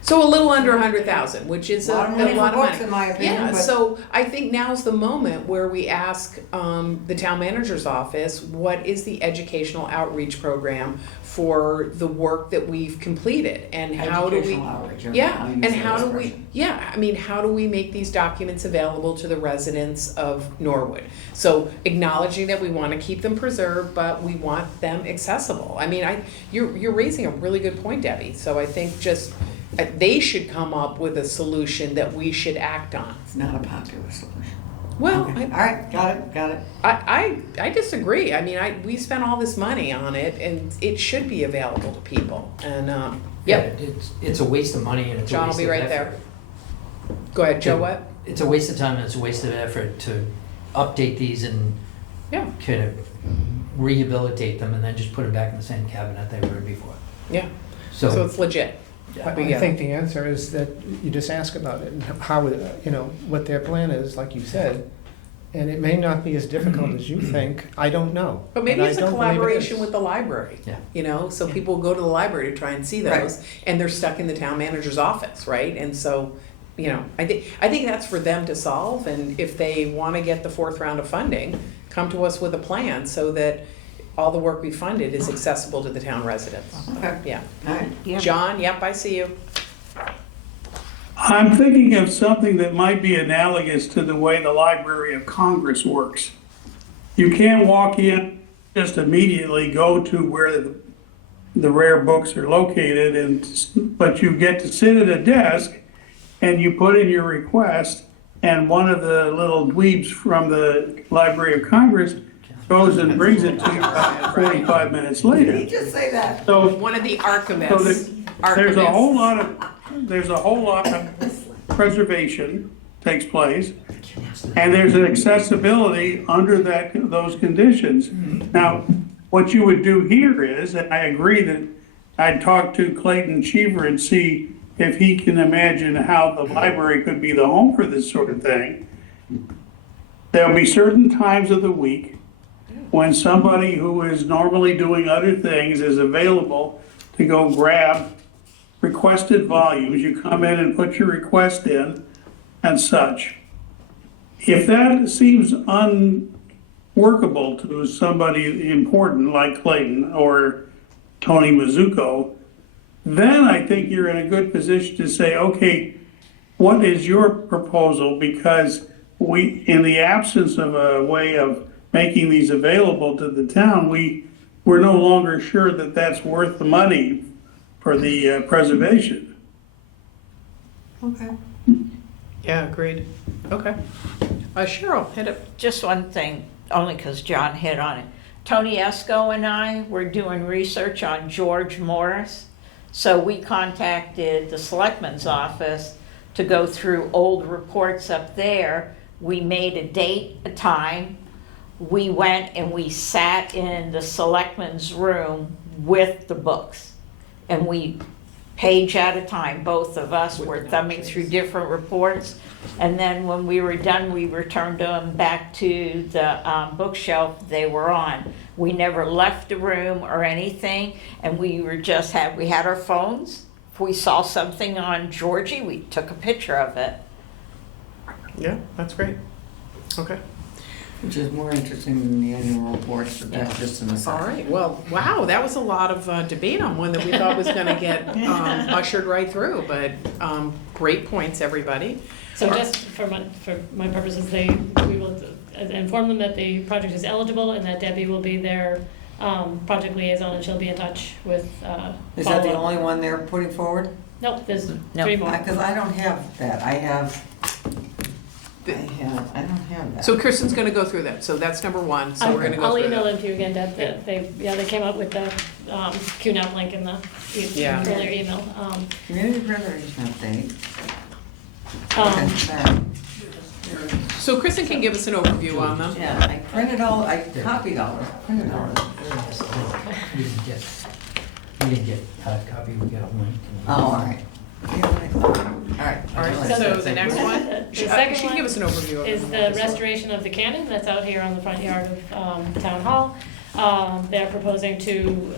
So a little under 100,000, which is a Lot of money for lot of books, money. in my opinion, Yeah, but- so I think now's the moment where we ask the town manager's office, what is the educational outreach program for the work that we've completed? And how do we? Educational outreach, okay, Yeah, I'll use and that how do we, expression. yeah, I mean, how do we make these documents available to the residents of Norwood? So acknowledging that we want to keep them preserved, but we want them accessible. I mean, you're raising a really good point, Debbie, so I think just, they should come up with a solution that we should act on. It's not a popular solution. Well, Okay. All right, got it. I disagree. I mean, we spent all this money on it, and it should be available to people, and, yep, It's a waste of money and it's a John waste will of be effort. right there. Go ahead, Joe, what? It's a waste of time and it's a waste of effort to update these and Yeah. kind of rehabilitate them and then just put them back in the same cabinet they were in before. Yeah, so So, it's legit. But We I get think the answer is that you just ask about it and how, you know, what their plan is, like you said. And it may not be as difficult as you think, I don't know. But maybe And I it's a don't believe it collaboration is. with the library. Yeah. You know, so people go to the library to try and see Right. those, and they're stuck in the town manager's office, right? And so, you know, I think that's for them to solve, and if they wanna get the fourth round of funding, come to us with a plan so that all the work we funded is accessible to the town residents. Okay, Yeah. all right. Yeah. John, yep, I see you. I'm thinking of something that might be analogous to the way the Library of Congress works. You can't walk in, just immediately go to where the rare books are located, but you get to sit at a desk and you put in your request, and one of the little dweebs from the Library of Congress goes and brings it to you about 45 minutes Did he later. just say that? So One of the so archivists. there's a whole lot of preservation takes place, and there's an accessibility under those conditions. Now, what you would do here is, and I agree that I'd talk to Clayton Cheever and see if he can imagine how the library could be the home for this sort of thing. There'll be certain times of the week when somebody who is normally doing other things is available to go grab requested volumes. You come in and put your request in and such. If that seems unworkable to somebody important like Clayton or Tony Mizuko, then I think you're in a good position to say, okay, what is your proposal? Because in the absence of a way of making these available to the town, we're no longer sure that that's worth the money for the preservation. Okay. Yeah, agreed. Okay. Cheryl, hit it. Just one thing, only because John hit on it. Tony Esco and I were doing research on George Morris. So we contacted the selectman's office to go through old reports up there. We made a date, a time. We went and we sat in the selectman's room with the books. And we, page at a time, both of us were thumbing through different reports. And then when we were done, we returned them back to the bookshelf they were on. We never left the room or anything, and we had our phones. If we saw something on Georgie, we took a picture of it. Yeah, that's great. Okay. Which is more interesting than the annual reports, but that's just an aside. All right, well, wow, that was a lot of debate on one that we thought was gonna get ushered right through, but great points, everybody. So just for my purposes, we will inform them that the project is eligible and that Debbie will be their project liaison, and she'll be in touch with Is that the follow-up. only one they're putting forward? Nope, there's No. 3 more. Because I don't have that. I don't have that. So Kristen's gonna go through that, so that's number one, so we're gonna go I'll through email that. them to you again, Deb. They came up with the QNAP link in the Yeah. earlier email. Community preservation update. Um, Okay, sorry. So Kristen can give us an overview on them. Yeah, I printed I copied all of it, printed all of it. We didn't get hard copy, we got a link. Oh, all right. Yeah, all right. All right, So so the next one, The she second can give us an overview of is them. the restoration of the cannon that's out here on the front yard of Town Hall. They're proposing to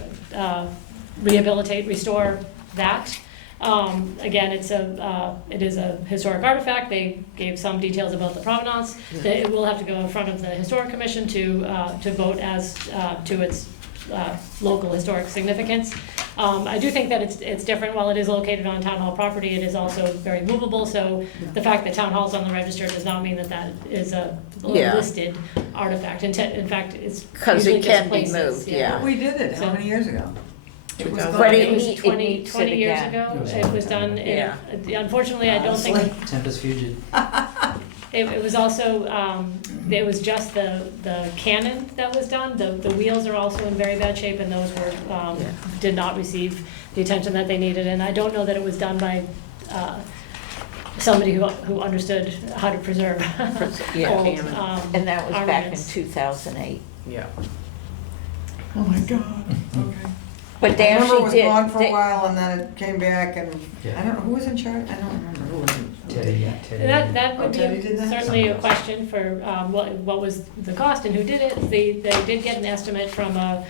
rehabilitate, restore that. Again, it is a historic artifact. They gave some details about the provenance. It will have to go in front of the Historic Commission to vote as to its local historic significance. I do think that it's different. While it is located on Town Hall property, it is also very movable, so the fact that Town Hall's on the register does not mean that that is a Yeah. listed artifact. In fact, it's 'Cause it usually just can be places, moved, yeah. We did it, how So- many years ago? It was 2000. done. But It was it 20 needs it years again. ago, It was a it long was time done, ago. unfortunately, I don't think, Honestly. Tempest Fugit. it was also, it was just the cannon that was done, the wheels are also in very bad shape, and those were, did not receive the attention that they needed, and I don't know that it was done by, somebody who understood how to preserve Yeah. old, Cannon. And that was back in armaments. 2008. Yeah. Oh my God, okay. But I they remember it actually was did. gone for a they- while and then it came back and, Yeah. I don't know, who was in charge? I don't remember who was in. Teddy. That Oh, would be Teddy did that? certainly a question for what was the cost and who did it. They did get an estimate from a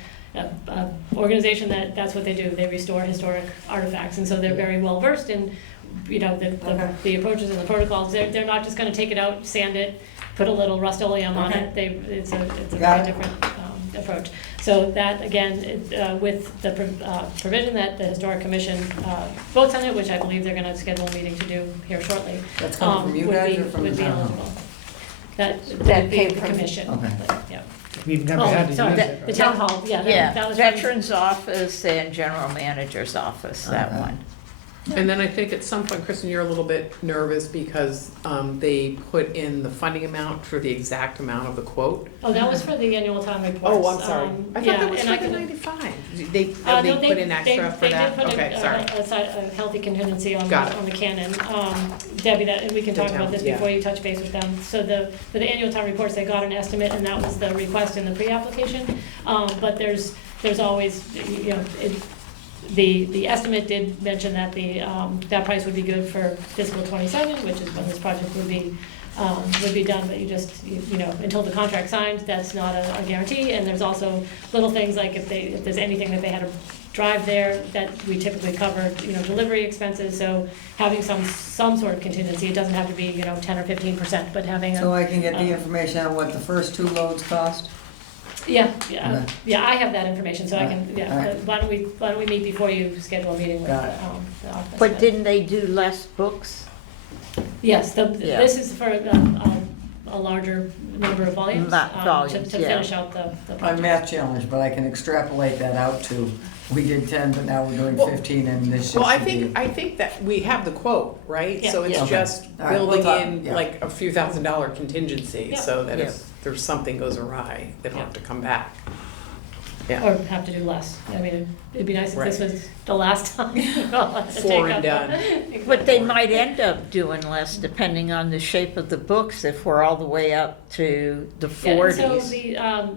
organization that's what they do. They restore historic artifacts, and so they're very well versed in, you know, Okay. the approaches and the protocols. They're not just gonna take it out, sand it, put a little Rust-Oleum on Okay. it. It's a Got very it. different approach. So that, again, with the provision that the Historic Commission votes on it, which I believe they're gonna schedule a meeting to do here shortly, That's coming from you would guys be- or from would the be town? eligible. That That would be came the from- commission, Okay. but, yeah. We've never Oh, had to sorry, use the it. right? town hall, yeah, Yeah, that was. from- Veterans Office and General Manager's Office, that Okay. one. And then I think at some point, Kristen, you're a little bit nervous because they put in the funding amount for the exact amount of the quote. Oh, that was for the annual town reports. Oh, I'm sorry. I yeah, thought that was and for I the can- 95. They No, put in extra for that? They did Okay, put sorry. a healthy contingency on Got it. the Canon. Debbie, and we can The talk about town, this yeah. before you touch base with them. So for the annual town reports, they got an estimate, and that was the request in the pre-application. But there's always, you know, the estimate did mention that that price would be good for fiscal '27, which is when this project would be done, but you know, until the contract's signed, that's not a guarantee. And there's also little things like if there's anything that they had to drive there, that we typically cover, you know, delivery expenses. So having some sort of contingency, it doesn't have to be, you know, 10 or 15%, but having So a, I can get the information on what the first 2 loads cost? yeah, Okay. I have that information, so I can, All yeah. right. Why don't we meet before you schedule a meeting with Got it. the office? But didn't they do less books? Yes, Yeah. this is for a larger number of volumes. Not to volumes, to yeah. finish out the I'm project. math challenged, but I can extrapolate that out to, we did 10, but now we're doing Well- 15 and this Well, I should be. think that we have the quote, right? Yeah. So it's Yeah. Okay. just All right, we'll building talk, in yeah. like a few $1,000 contingency Yeah. so that Yeah. if there's something goes awry, they don't Yeah. have to come back. Yeah. Or have to do less. I mean, it'd be nice if this Right. was the last time. We'll have to For take and up- done. But they might end up doing less depending on the shape of the books if we're all the way up to the Yeah, and so 40s.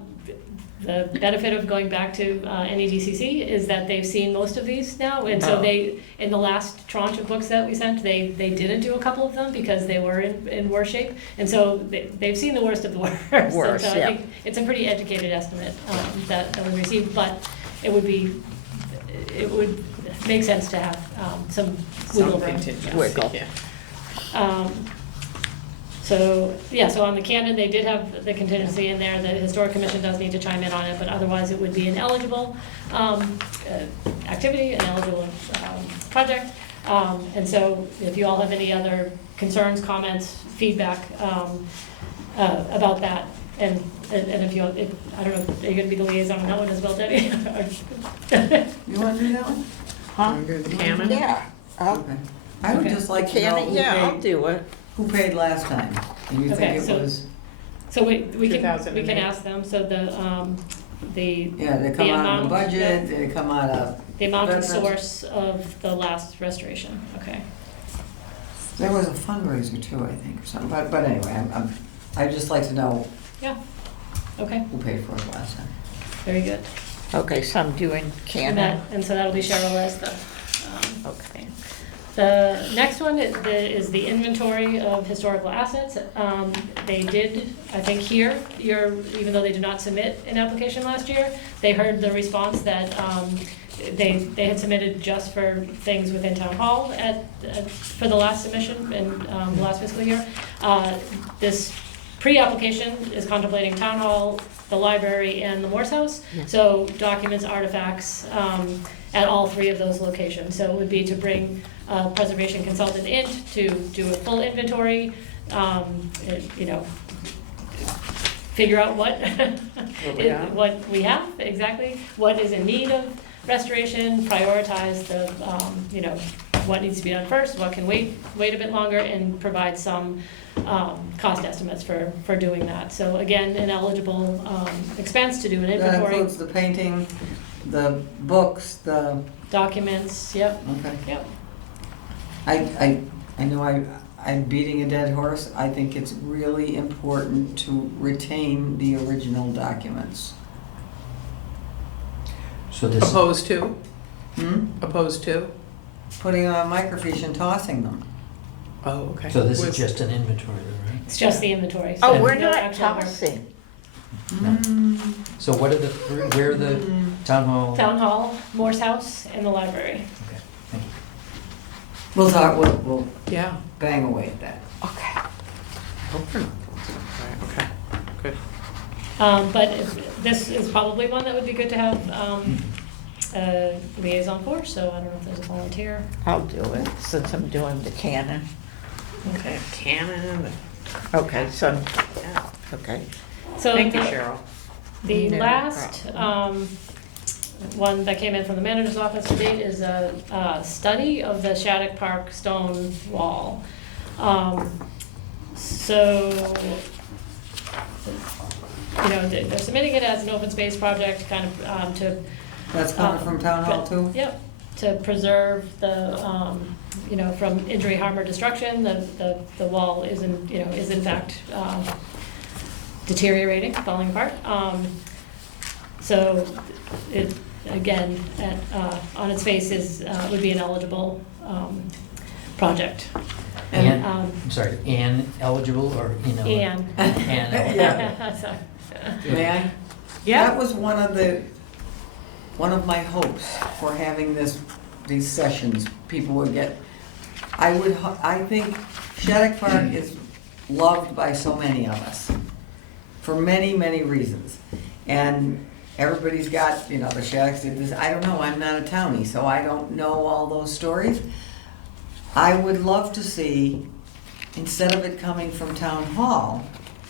the benefit of going back to NEDCC is that they've seen most of these now, and so Oh. in the last tranche of books that we sent, they didn't do a couple of them because they were in worse shape, and so they've seen the worst of the worst. And Worst, so I yeah. think it's a pretty educated estimate that we received, but it would make sense to have some wiggle Some room. contingency, Wiggle. yeah. So, yeah, so on the Canon, they did have the contingency in there, the Historic Commission does need to chime in on it, but otherwise it would be an eligible activity, an eligible project. And so if you all have any other concerns, comments, feedback about that, and if you, I don't know, are you gonna be the liaison on that one as well, Debbie? You want to do that one? Huh? Wanna do the Canon? Yeah. I'll- Okay. I would Okay. just like to know Can, yeah, I'll who do it. paid last time. And you Okay, think it so- was, So we can 2008. ask them, so the yeah, they come The out of amount, the budget, they come out of, amount and That's- source of the last restoration, okay. there was a fundraiser too, I think, or something, but anyway, I'd just like to know Yeah, okay, who paid for it last time. very good. Okay, so I'm doing And Canon. so that'll be Cheryl as the, Okay. the next one is the inventory of historical assets. They did, I think here, even though they did not submit an application last year, they heard the response that they had submitted just for things within town hall for the last submission in the last fiscal year. This pre-application is contemplating town hall, the library, and the Morse House. Yeah. So documents, artifacts, at all 3 of those locations. So it would be to bring a preservation consultant in to do a full inventory, you know, figure out what, what we have, exactly, what is in need of restoration, prioritize the, you know, what needs to be done first, what can wait a bit longer, and provide some cost estimates for doing that. So again, an eligible expense to do an That inventory, includes the painting, the books, the, documents, yep, okay. yep. I know I'm beating a dead horse. I think it's really important to retain the original documents. So this, Opposed to? Hmm? Opposed to? Putting on microfiche and tossing them. Oh, okay. so this is Was- just an inventory, right? It's just the inventory. Oh, so we're no not actual work. tossing. So what are the, where are the town hall? Town hall, Morse House, and the library. Okay, thank you. We'll talk, we'll Yeah. bang away at that. Okay. Hope for not. Right, okay, good. But this is probably one that would be good to have a liaison for, so I don't know if there's a volunteer. I'll do it since I'm doing the canon. Okay, Canon. Okay, so, okay. So Thank you, the- Cheryl. The No last one that came in from the manager's office to date is a study of the Shattuck Park stone wall. So, you know, they're submitting it as an open space project, kind of to. That's coming from town hall too? Yep, to preserve the, you know, from injury, harm, or destruction, the wall is in fact deteriorating, falling apart. So it, again, on its face would be an eligible project. And, Um, I'm sorry, Ann eligible or ineligible? And. Ann eligible. Sorry. May I? Yeah. That was one of my hopes for having these sessions. People would get, I think Shattuck Park is loved by so many of us for many, many reasons. And everybody's got, you know, the Shaddocks did this. I don't know, I'm not a townie, so I don't know all those stories. I would love to see, instead of it coming from town hall,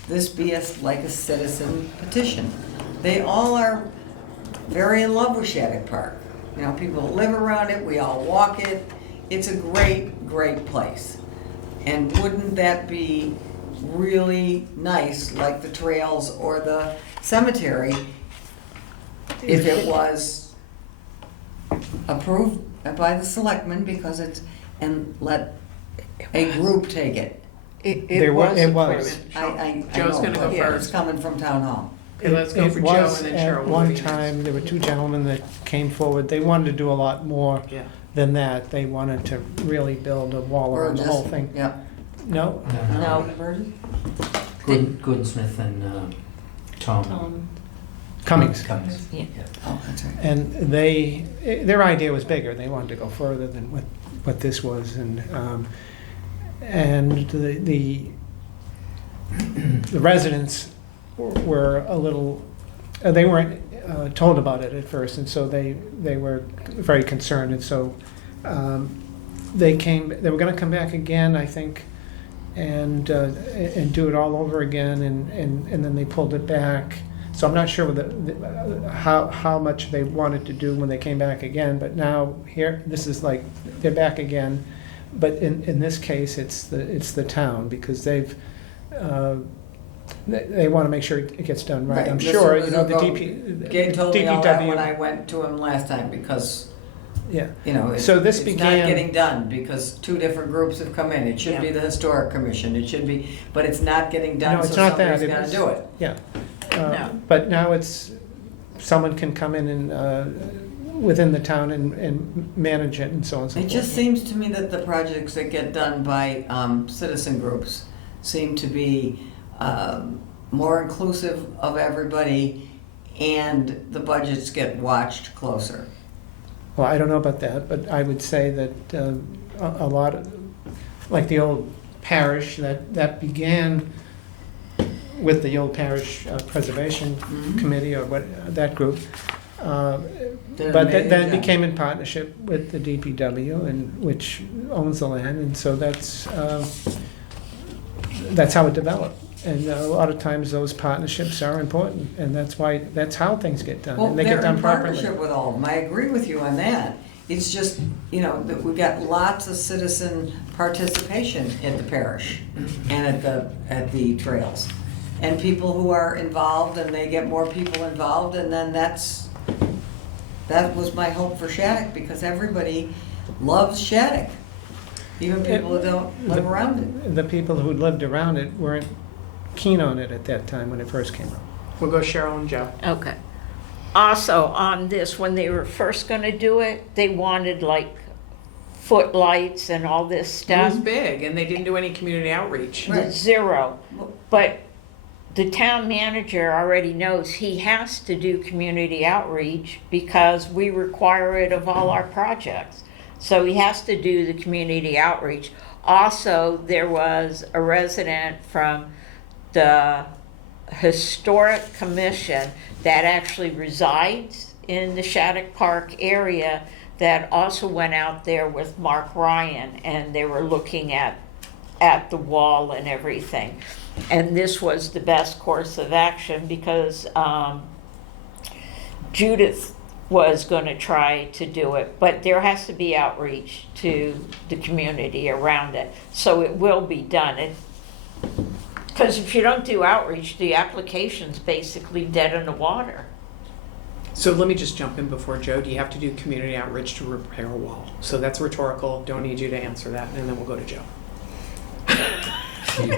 this be like a citizen petition. They all are very in love with Shattuck Park. You know, people live around it, we all walk it. It's a great, great place. And wouldn't that be really nice, like the trails or the cemetery, if it was approved by the selectmen, because it's, and let a group take it. It was. I Joe's know, gonna go but yeah, first. it's coming from town hall. Okay, let's go It for Joe and was then at Cheryl. one time, there were two gentlemen that came forward, they wanted to do a lot more Yeah. than that. They wanted to really build a wall around the whole thing. Yeah. No, No, No. Goodsmith and Tom. Cummings. Cummings. Yeah. Oh, that's right. And their idea was bigger, they wanted to go further than what this was, and the residents were a little, they weren't told about it at first, and so they were very concerned, and so they were gonna come back again, I think, and do it all over again, and then they pulled it back. So I'm not sure how much they wanted to do when they came back again, but now here, this is like, they're back again. But in this case, it's the town, because they want to make sure it gets done right. I'm Mr. sure, you know, the Rizzo Gabe told me all that when I DPW, went to him last time, because, yeah. you know, So this it's began- not getting done, because two different groups have come in. It should be Yeah. the historic commission, it should be, but it's not getting done, No, so it's not that. somebody's It gotta was- do it. Yeah. No. But now someone can come in and, within the town and manage it and so on and so It forth. just seems to me that the projects that get done by citizen groups seem to be more inclusive of everybody, and the budgets get watched closer. Well, I don't know about that, but I would say that a lot of, like the old parish, that began with the old parish preservation Mhm. committee or that group. Did an But amazing then it job. became in partnership with the DPW, which owns the land, and so that's how it developed. And a lot of times those partnerships are important, and that's how things get done, Well, and they they're get done in properly. partnership with all of them. I agree with you on that. It's just, you know, that we've got lots of citizen participation at the parish and at the trails. And people who are involved, and they get more people involved, and then that was my hope for Shattuck, because everybody loves Shattuck. Even people who don't live around it. The people who lived around it weren't keen on it at that time when it first came up. We'll go Cheryl and Joe. Okay. also on this, when they were first gonna do it, they wanted like footlights and all this It stuff. was big, and they didn't do any community outreach. Right. Zero. But the town manager already knows he has to do community outreach because we require it of all our projects. So he has to do the community outreach. Also, there was a resident from the Historic Commission that actually resides in the Shattuck Park area that also went out there with Mark Ryan, and they were looking at the wall and everything. And this was the best course of action because Judith was going to try to do it, but there has to be outreach to the community around it. So it will be done. Because if you don't do outreach, the application's basically dead in the water. So let me just jump in before Joe. Do you have to do community outreach to repair a wall? So that's rhetorical. Don't need you to answer that, and then we'll go to Joe.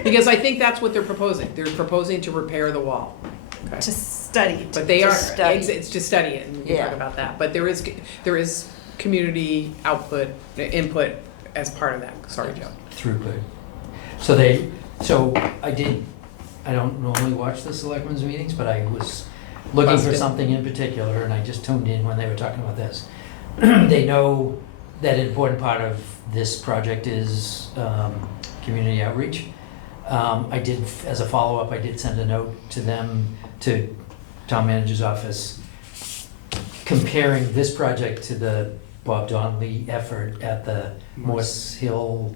Because I think that's what they're proposing. They're proposing to repair the wall. Okay. To study. But they are, study. it's to study it, and we can talk Yeah. about that. But there is community input as part of that. Sorry, Joe. Throughput. So I don't normally watch the selectmen's meetings, but I was looking for Busted. something in particular, and I just tuned in when they were talking about this. They know that an important part of this project is community outreach. I did, as a follow-up, I did send a note to them, to town manager's office, comparing this project to the Bob Donnelly effort at the Morse Hill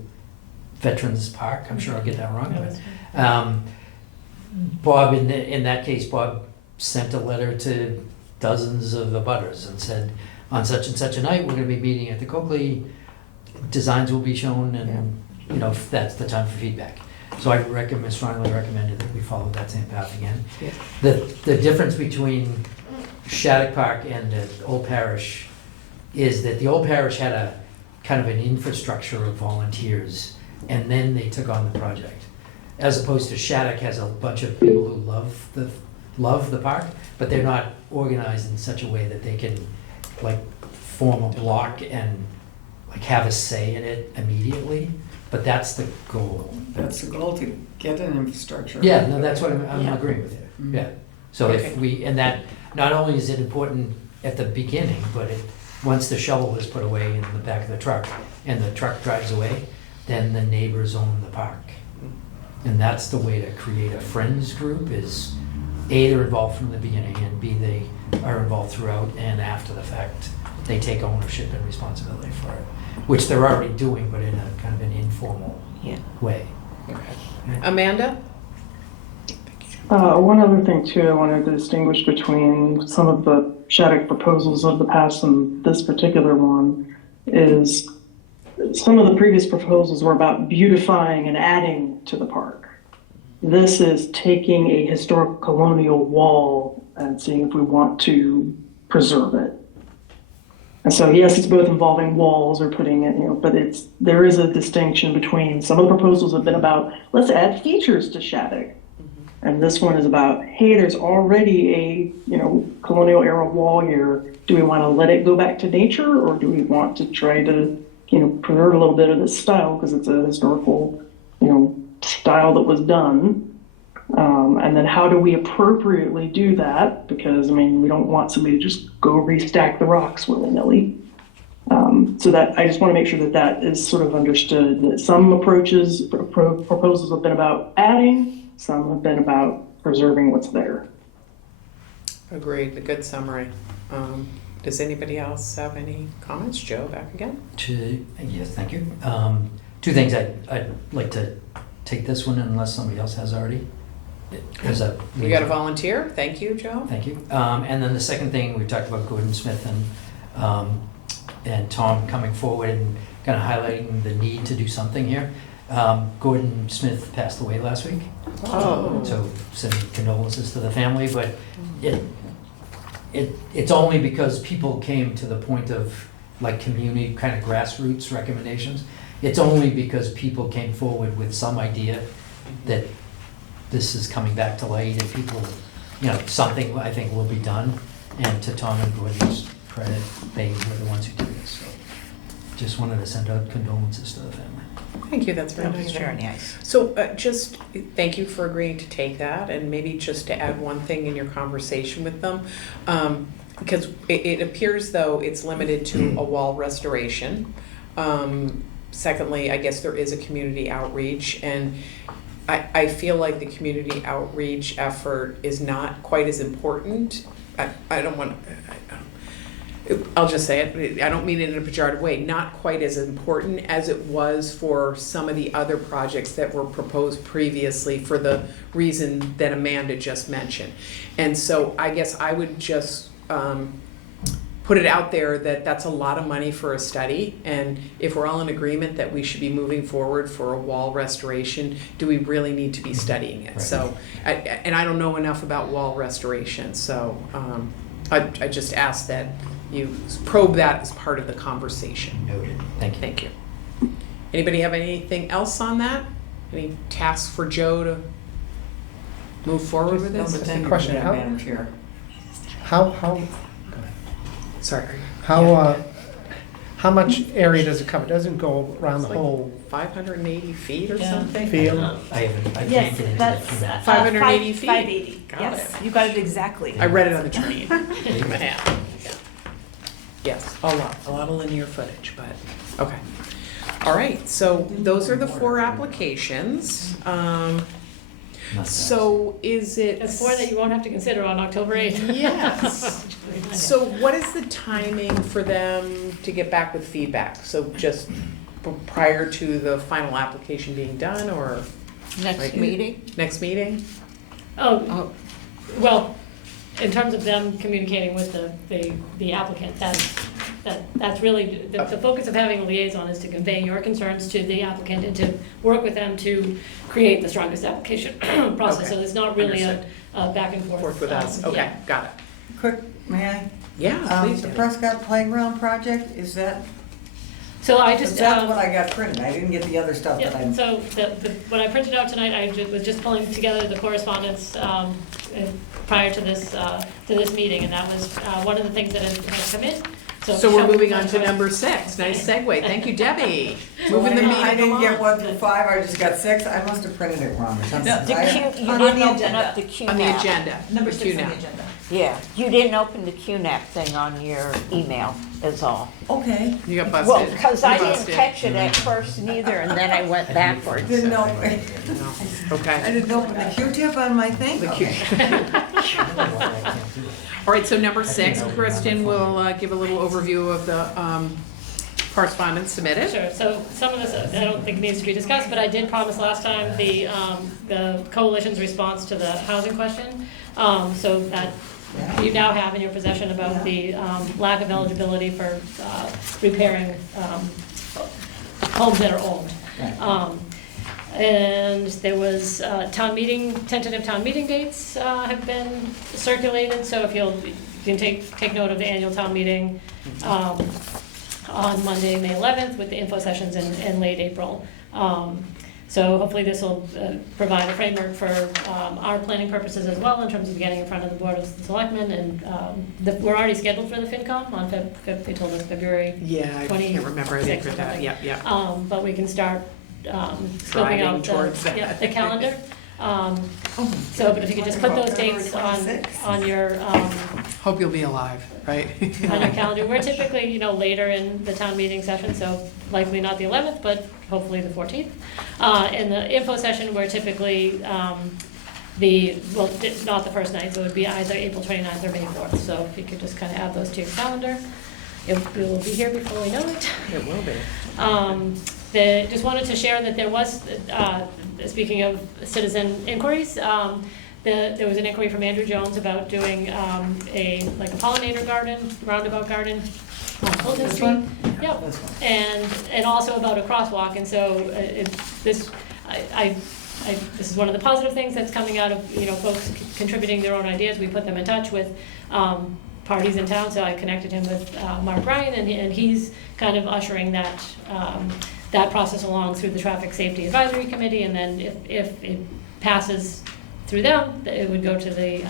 Veterans Park. I'm sure I'll get that wrong. But, Bob, in that case, Bob sent a letter to dozens of abutters and said, on such and such a night, we're gonna be meeting at the Coakley, designs will be shown, and, you know, that's the time for feedback. So I strongly recommended that we follow that same path again. Yeah. The difference between Shattuck Park and the Old Parish is that the Old Parish had a kind of an infrastructure of volunteers, and then they took on the project. As opposed to Shattuck has a bunch of people who love the park, but they're not organized in such a way that they can like form a block and like have a say in it immediately. But that's the goal. That's the goal, to get an infrastructure. Yeah, no, that's what I'm Yeah. agreeing with you. Mhm. Yeah. So Okay. if we, and that, not only is it important at the beginning, but once the shovel is put away in the back of the truck and the truck drives away, then the neighbors own the park. And that's the way to create a friends group is A, they're involved from the beginning, and B, they are involved throughout, and after the fact, they take ownership and responsibility for it, which they're already doing, but in a kind of an informal Yeah. way. Amanda? One other thing too, I wanted to distinguish between some of the Shattuck proposals of the past and this particular one is some of the previous proposals were about beautifying and adding to the park. This is taking a historic colonial wall and seeing if we want to preserve it. And so, yes, it's both involving walls or putting it, but there is a distinction between some of the proposals have been about, let's add features to Shattuck. And this one is about, hey, there's already a, colonial era wall here. Do we want to let it go back to nature, or do we want to try to, preserve a little bit of this style because it's a historical, style that was done? And then how do we appropriately do that? Because, we don't want somebody to just go restack the rocks willy-nilly. So that I just want to make sure that that is sort of understood, that some proposals have been about adding, some have been about preserving what's there. Agreed, a good summary. Does anybody else have any comments? Joe, back again? Yes, thank you. Two things I'd like to take this one unless somebody else has already. You got a volunteer? Thank you, Joe. Thank you. And then the second thing, we talked about Gordon Smith and Tom coming forward and kind of highlighting the need to do something here. Gordon Smith passed away last week. Oh. So send condolences to the family, but it's only because people came to the point of like community kind of grassroots recommendations. It's only because people came forward with some idea that this is coming back to light and people, something I think will be done. And to Tom and Gordy's credit, they were the ones who did this, so just wanted to send out condolences to the family. Thank you, that's very That nice. was very nice. So just thank you for agreeing to take that, and maybe just to add one thing in your conversation with them. Because it appears though it's limited to a wall restoration. Secondly, I guess there is a community outreach, and I feel like the community outreach effort is not quite as important. I don't want, I'll just say it, I don't mean it in a pejorative way, not quite as important as it was for some of the other projects that were proposed previously for the reason that Amanda just mentioned. And so I guess I would just put it out there that that's a lot of money for a study, and if we're all in agreement that we should be moving forward for a wall restoration, do we really need to be studying it? Right. So, and I don't know enough about wall restoration, so I just ask that you probe that as part of the conversation. Noted. Thank you. Thank you. Anybody have anything else on that? Any tasks for Joe to move forward with No, this? but thank you for Question, that, how- Madam Chair. Sorry. How much area does it cover? It doesn't go around the It's like whole 580 feet or Yeah. something? field? I can't get Yes, into the that's QMAP. 580 feet. 580. Got Yes, it. you got it exactly. I read it on the train. Yeah. Yes, a lot of linear footage, but, okay. All right, so those are the 4 applications. Not that. So is it? That's 4 that you won't have to consider on October 8th. Yes. So what is the timing for them to get back with feedback? So just prior to the final application being done, or Next Right. meeting? next meeting? Oh, well, in terms of them communicating with the applicant, that's really, the focus of having a liaison is to convey your concerns to the applicant and to work with them to create the strongest application process. So Okay. it's not really Understood. a back and forth. Work with us, okay, Yeah. got it. Quick, may I? Yeah, please The do. Prescott Playground Project, is that, So I because just. that's what I got printed, I didn't get the other stuff that Yeah, I. so what I printed out tonight, was just pulling together the correspondence prior to this meeting, and that was one of the things that had come in. So we're moving on to number 6, nice segue, thank you, Debbie. Moving the I meeting didn't get along. 1 through 5, I just got 6, I must have printed it wrong or something. No, The I- Q, you on the didn't open agenda. up the QNAP. On the agenda. Number the 6 on QNAP. the agenda. Yeah, you didn't open the QNAP thing on your email, is all. Okay, You got busted. Well, because I You didn't busted. catch it at first neither, and then I went backwards. didn't know, No. I Okay. didn't open the Q-tip on my thing? The Okay. I don't know why I can't do it. All right, so number 6, Kristen will give a little overview of the correspondence submitted. Sure, so some of this, I don't think needs to be discussed, but I did promise last time the coalition's response to the housing question. So that you now have in your possession about the lack of eligibility for repairing homes that are owned. Right. And there was tentative town meeting dates have been circulated, so if you can take note of the annual town meeting on Monday, May 11th, with the info sessions in late April. So hopefully this will provide a framework for our planning purposes as well in terms of getting in front of the Board of Selectmen. And we're already scheduled for the FinCom on they told us February. Yeah, I can't remember, I didn't 26th print that, something. yep. But we can start scoping Driving out towards the, that. yeah, the calendar. So, but if you could just put those dates on your Hope you'll be alive, right? on your calendar. We're typically, later in the town meeting session, so likely not the 11th, but hopefully the 14th. In the info session, we're typically, not the first night, so it would be either April 29th or May 4th. So if you could just kind of add those to your calendar, it will be here before we know it. It will be. Just wanted to share that there was, speaking of citizen inquiries, there was an inquiry from Andrew Jones about doing a pollinator garden, roundabout garden on Fulton This Street. one? Yep, This one. and also about a crosswalk, and so this is one of the positive things that's coming out of, folks contributing their own ideas. We put them in touch with parties in town, so I connected him with Mark Ryan, and he's kind of ushering that process along through the Traffic Safety Advisory Committee, and then if it passes through them, it would go to the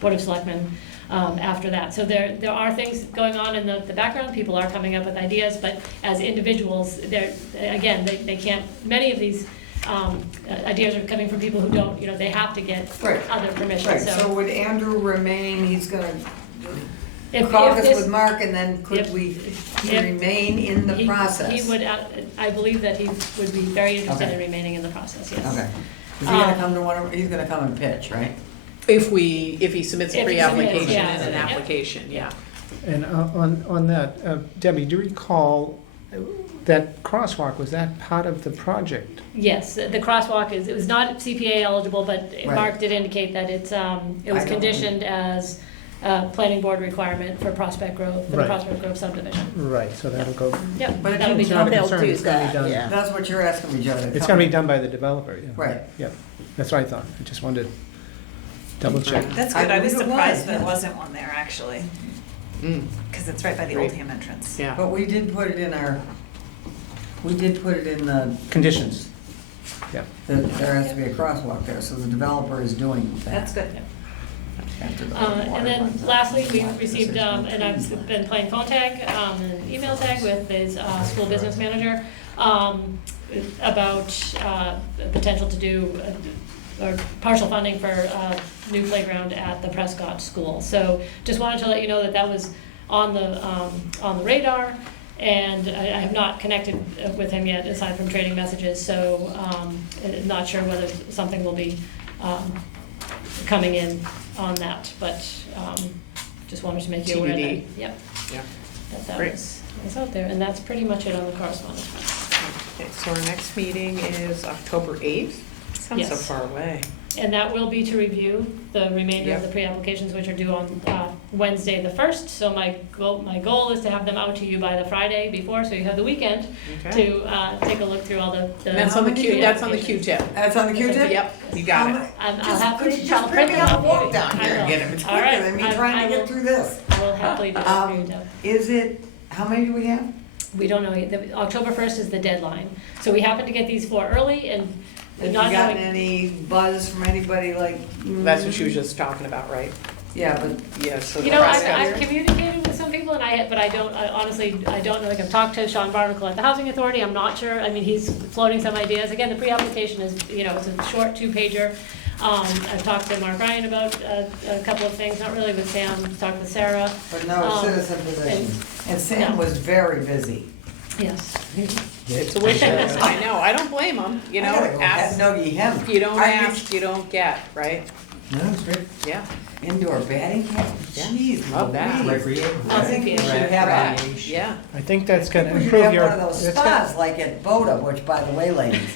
Board of Selectmen after that. So there are things going on in the background, people are coming up with ideas, but as individuals, they can't, many of these ideas are coming from people who don't, they have to get Right. other permission, Right, so would Andrew remain, he's gonna if caucus this- with Mark, and then could if- he if remain in the He process? would, I believe that he would be very interested Okay. in remaining in the process, yes. Okay. Is he gonna come to he's gonna come and pitch, right? If he submits a If he pre-application submits, yeah. and an Yep. application, yeah. And on that, Debbie, do you recall that crosswalk, was that part of the project? Yes, the crosswalk it was not CPA eligible, but Right. Mark did indicate that it was I know. conditioned as a planning board requirement for Prospect Grove, for the Right. Prospect Grove subdivision. Right, so that'll go, Yep, But that'll be it's not a done. concern, it's gonna be done. yeah. That's what you're asking me, Joe. It's gonna be done by the developer, yeah. Right. Yep, that's what I thought, I just wanted to double check. That's I good, I was believe it surprised was, there yeah. wasn't one there, actually, Mm, because it's right by the Great. Oldham entrance. yeah. But we did put it in the, Conditions, yeah. that there has to be a crosswalk there, so the developer is doing that. That's good. After the And water then runs out. lastly, we received, and I've been playing phone tag and email tag with his school business manager about potential to do or partial funding for a new playground at the Prescott School. So just wanted to let you know that that was on the radar, and I have not connected with him yet, aside from trading messages. So not sure whether something will be coming in on that, but just wanted to make you aware that, TBD. yep. Yeah. That Great. was out there, and that's pretty much it on the correspondence front. Okay, so our next meeting is October 8th. Sounds so Yes. far away. And that will be to review the remainder of Yep. the pre-applications, which are due on Wednesday the 1st. So my goal is to have them out to you by the Friday before, so you have the weekend Okay. to take a look through all the. And that's on the Q, that's on the Q-tip. That's on the Q-tip? Yep, you got it. I'll Just, happily, could you I'll just print bring me them on out a for you. walk down I here will. and get it? It's All quicker right. than me I trying to will- get through this. I will happily do that for you, Deb. Is it, how many do we have? We don't know yet. October 1st is the deadline. So we happen to get these 4 early and Have you not gotten knowing. any buzz from anybody like? That's what she was just talking about, right? Yeah, but Yeah, so. You know, I've communicated with some people, but I honestly, I don't know, like, I've talked to Sean Barnacle at the Housing Authority, I'm not sure, I mean, he's floating some ideas. Again, the pre-application is, it's a short 2-pager. I've talked to Mark Ryan about a couple of things, not really with Sam, talked with Sarah, no citizen positions. And Sam was very busy. yes. It's a wish list, I know, I don't blame them, I gotta go ask, no, you haven't. if you don't Are ask, you don't get, right? No, it's great. Yeah, Indoor batting cap? Yeah. Jeez, Love that. Louise. Recreation. I think we should have a, yeah. I think that's gonna we should improve have your. one of those that's gonna- spas like at Boda, which by the way, ladies.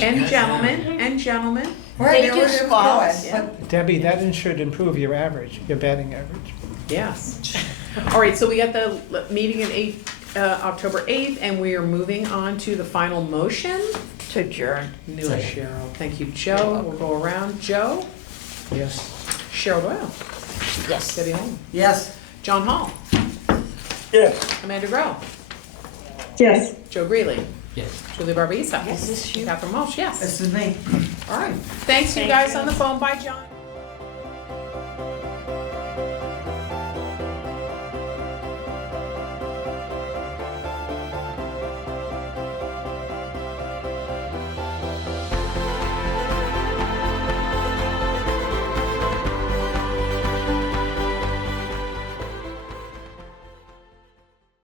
And gentlemen, Right, Thank there you, was spas. going, but Debbie, that should improve your average, your batting average. yes. All right, so we got the meeting at October 8th, and we are moving on to the final motion. To adjourn. New Cheryl, thank you, Joe, we'll go around, Joe, Yes. Cheryl Doyle, Yes. Debbie Holmes, yes. John Hall, Yes. Amanda Grow, Yes. Joe Greeley, Yes. Julie Barbisa. Is this you? Catherine Walsh, yes. This is me. All right, thanks you Thank guys you. on the phone, bye, John.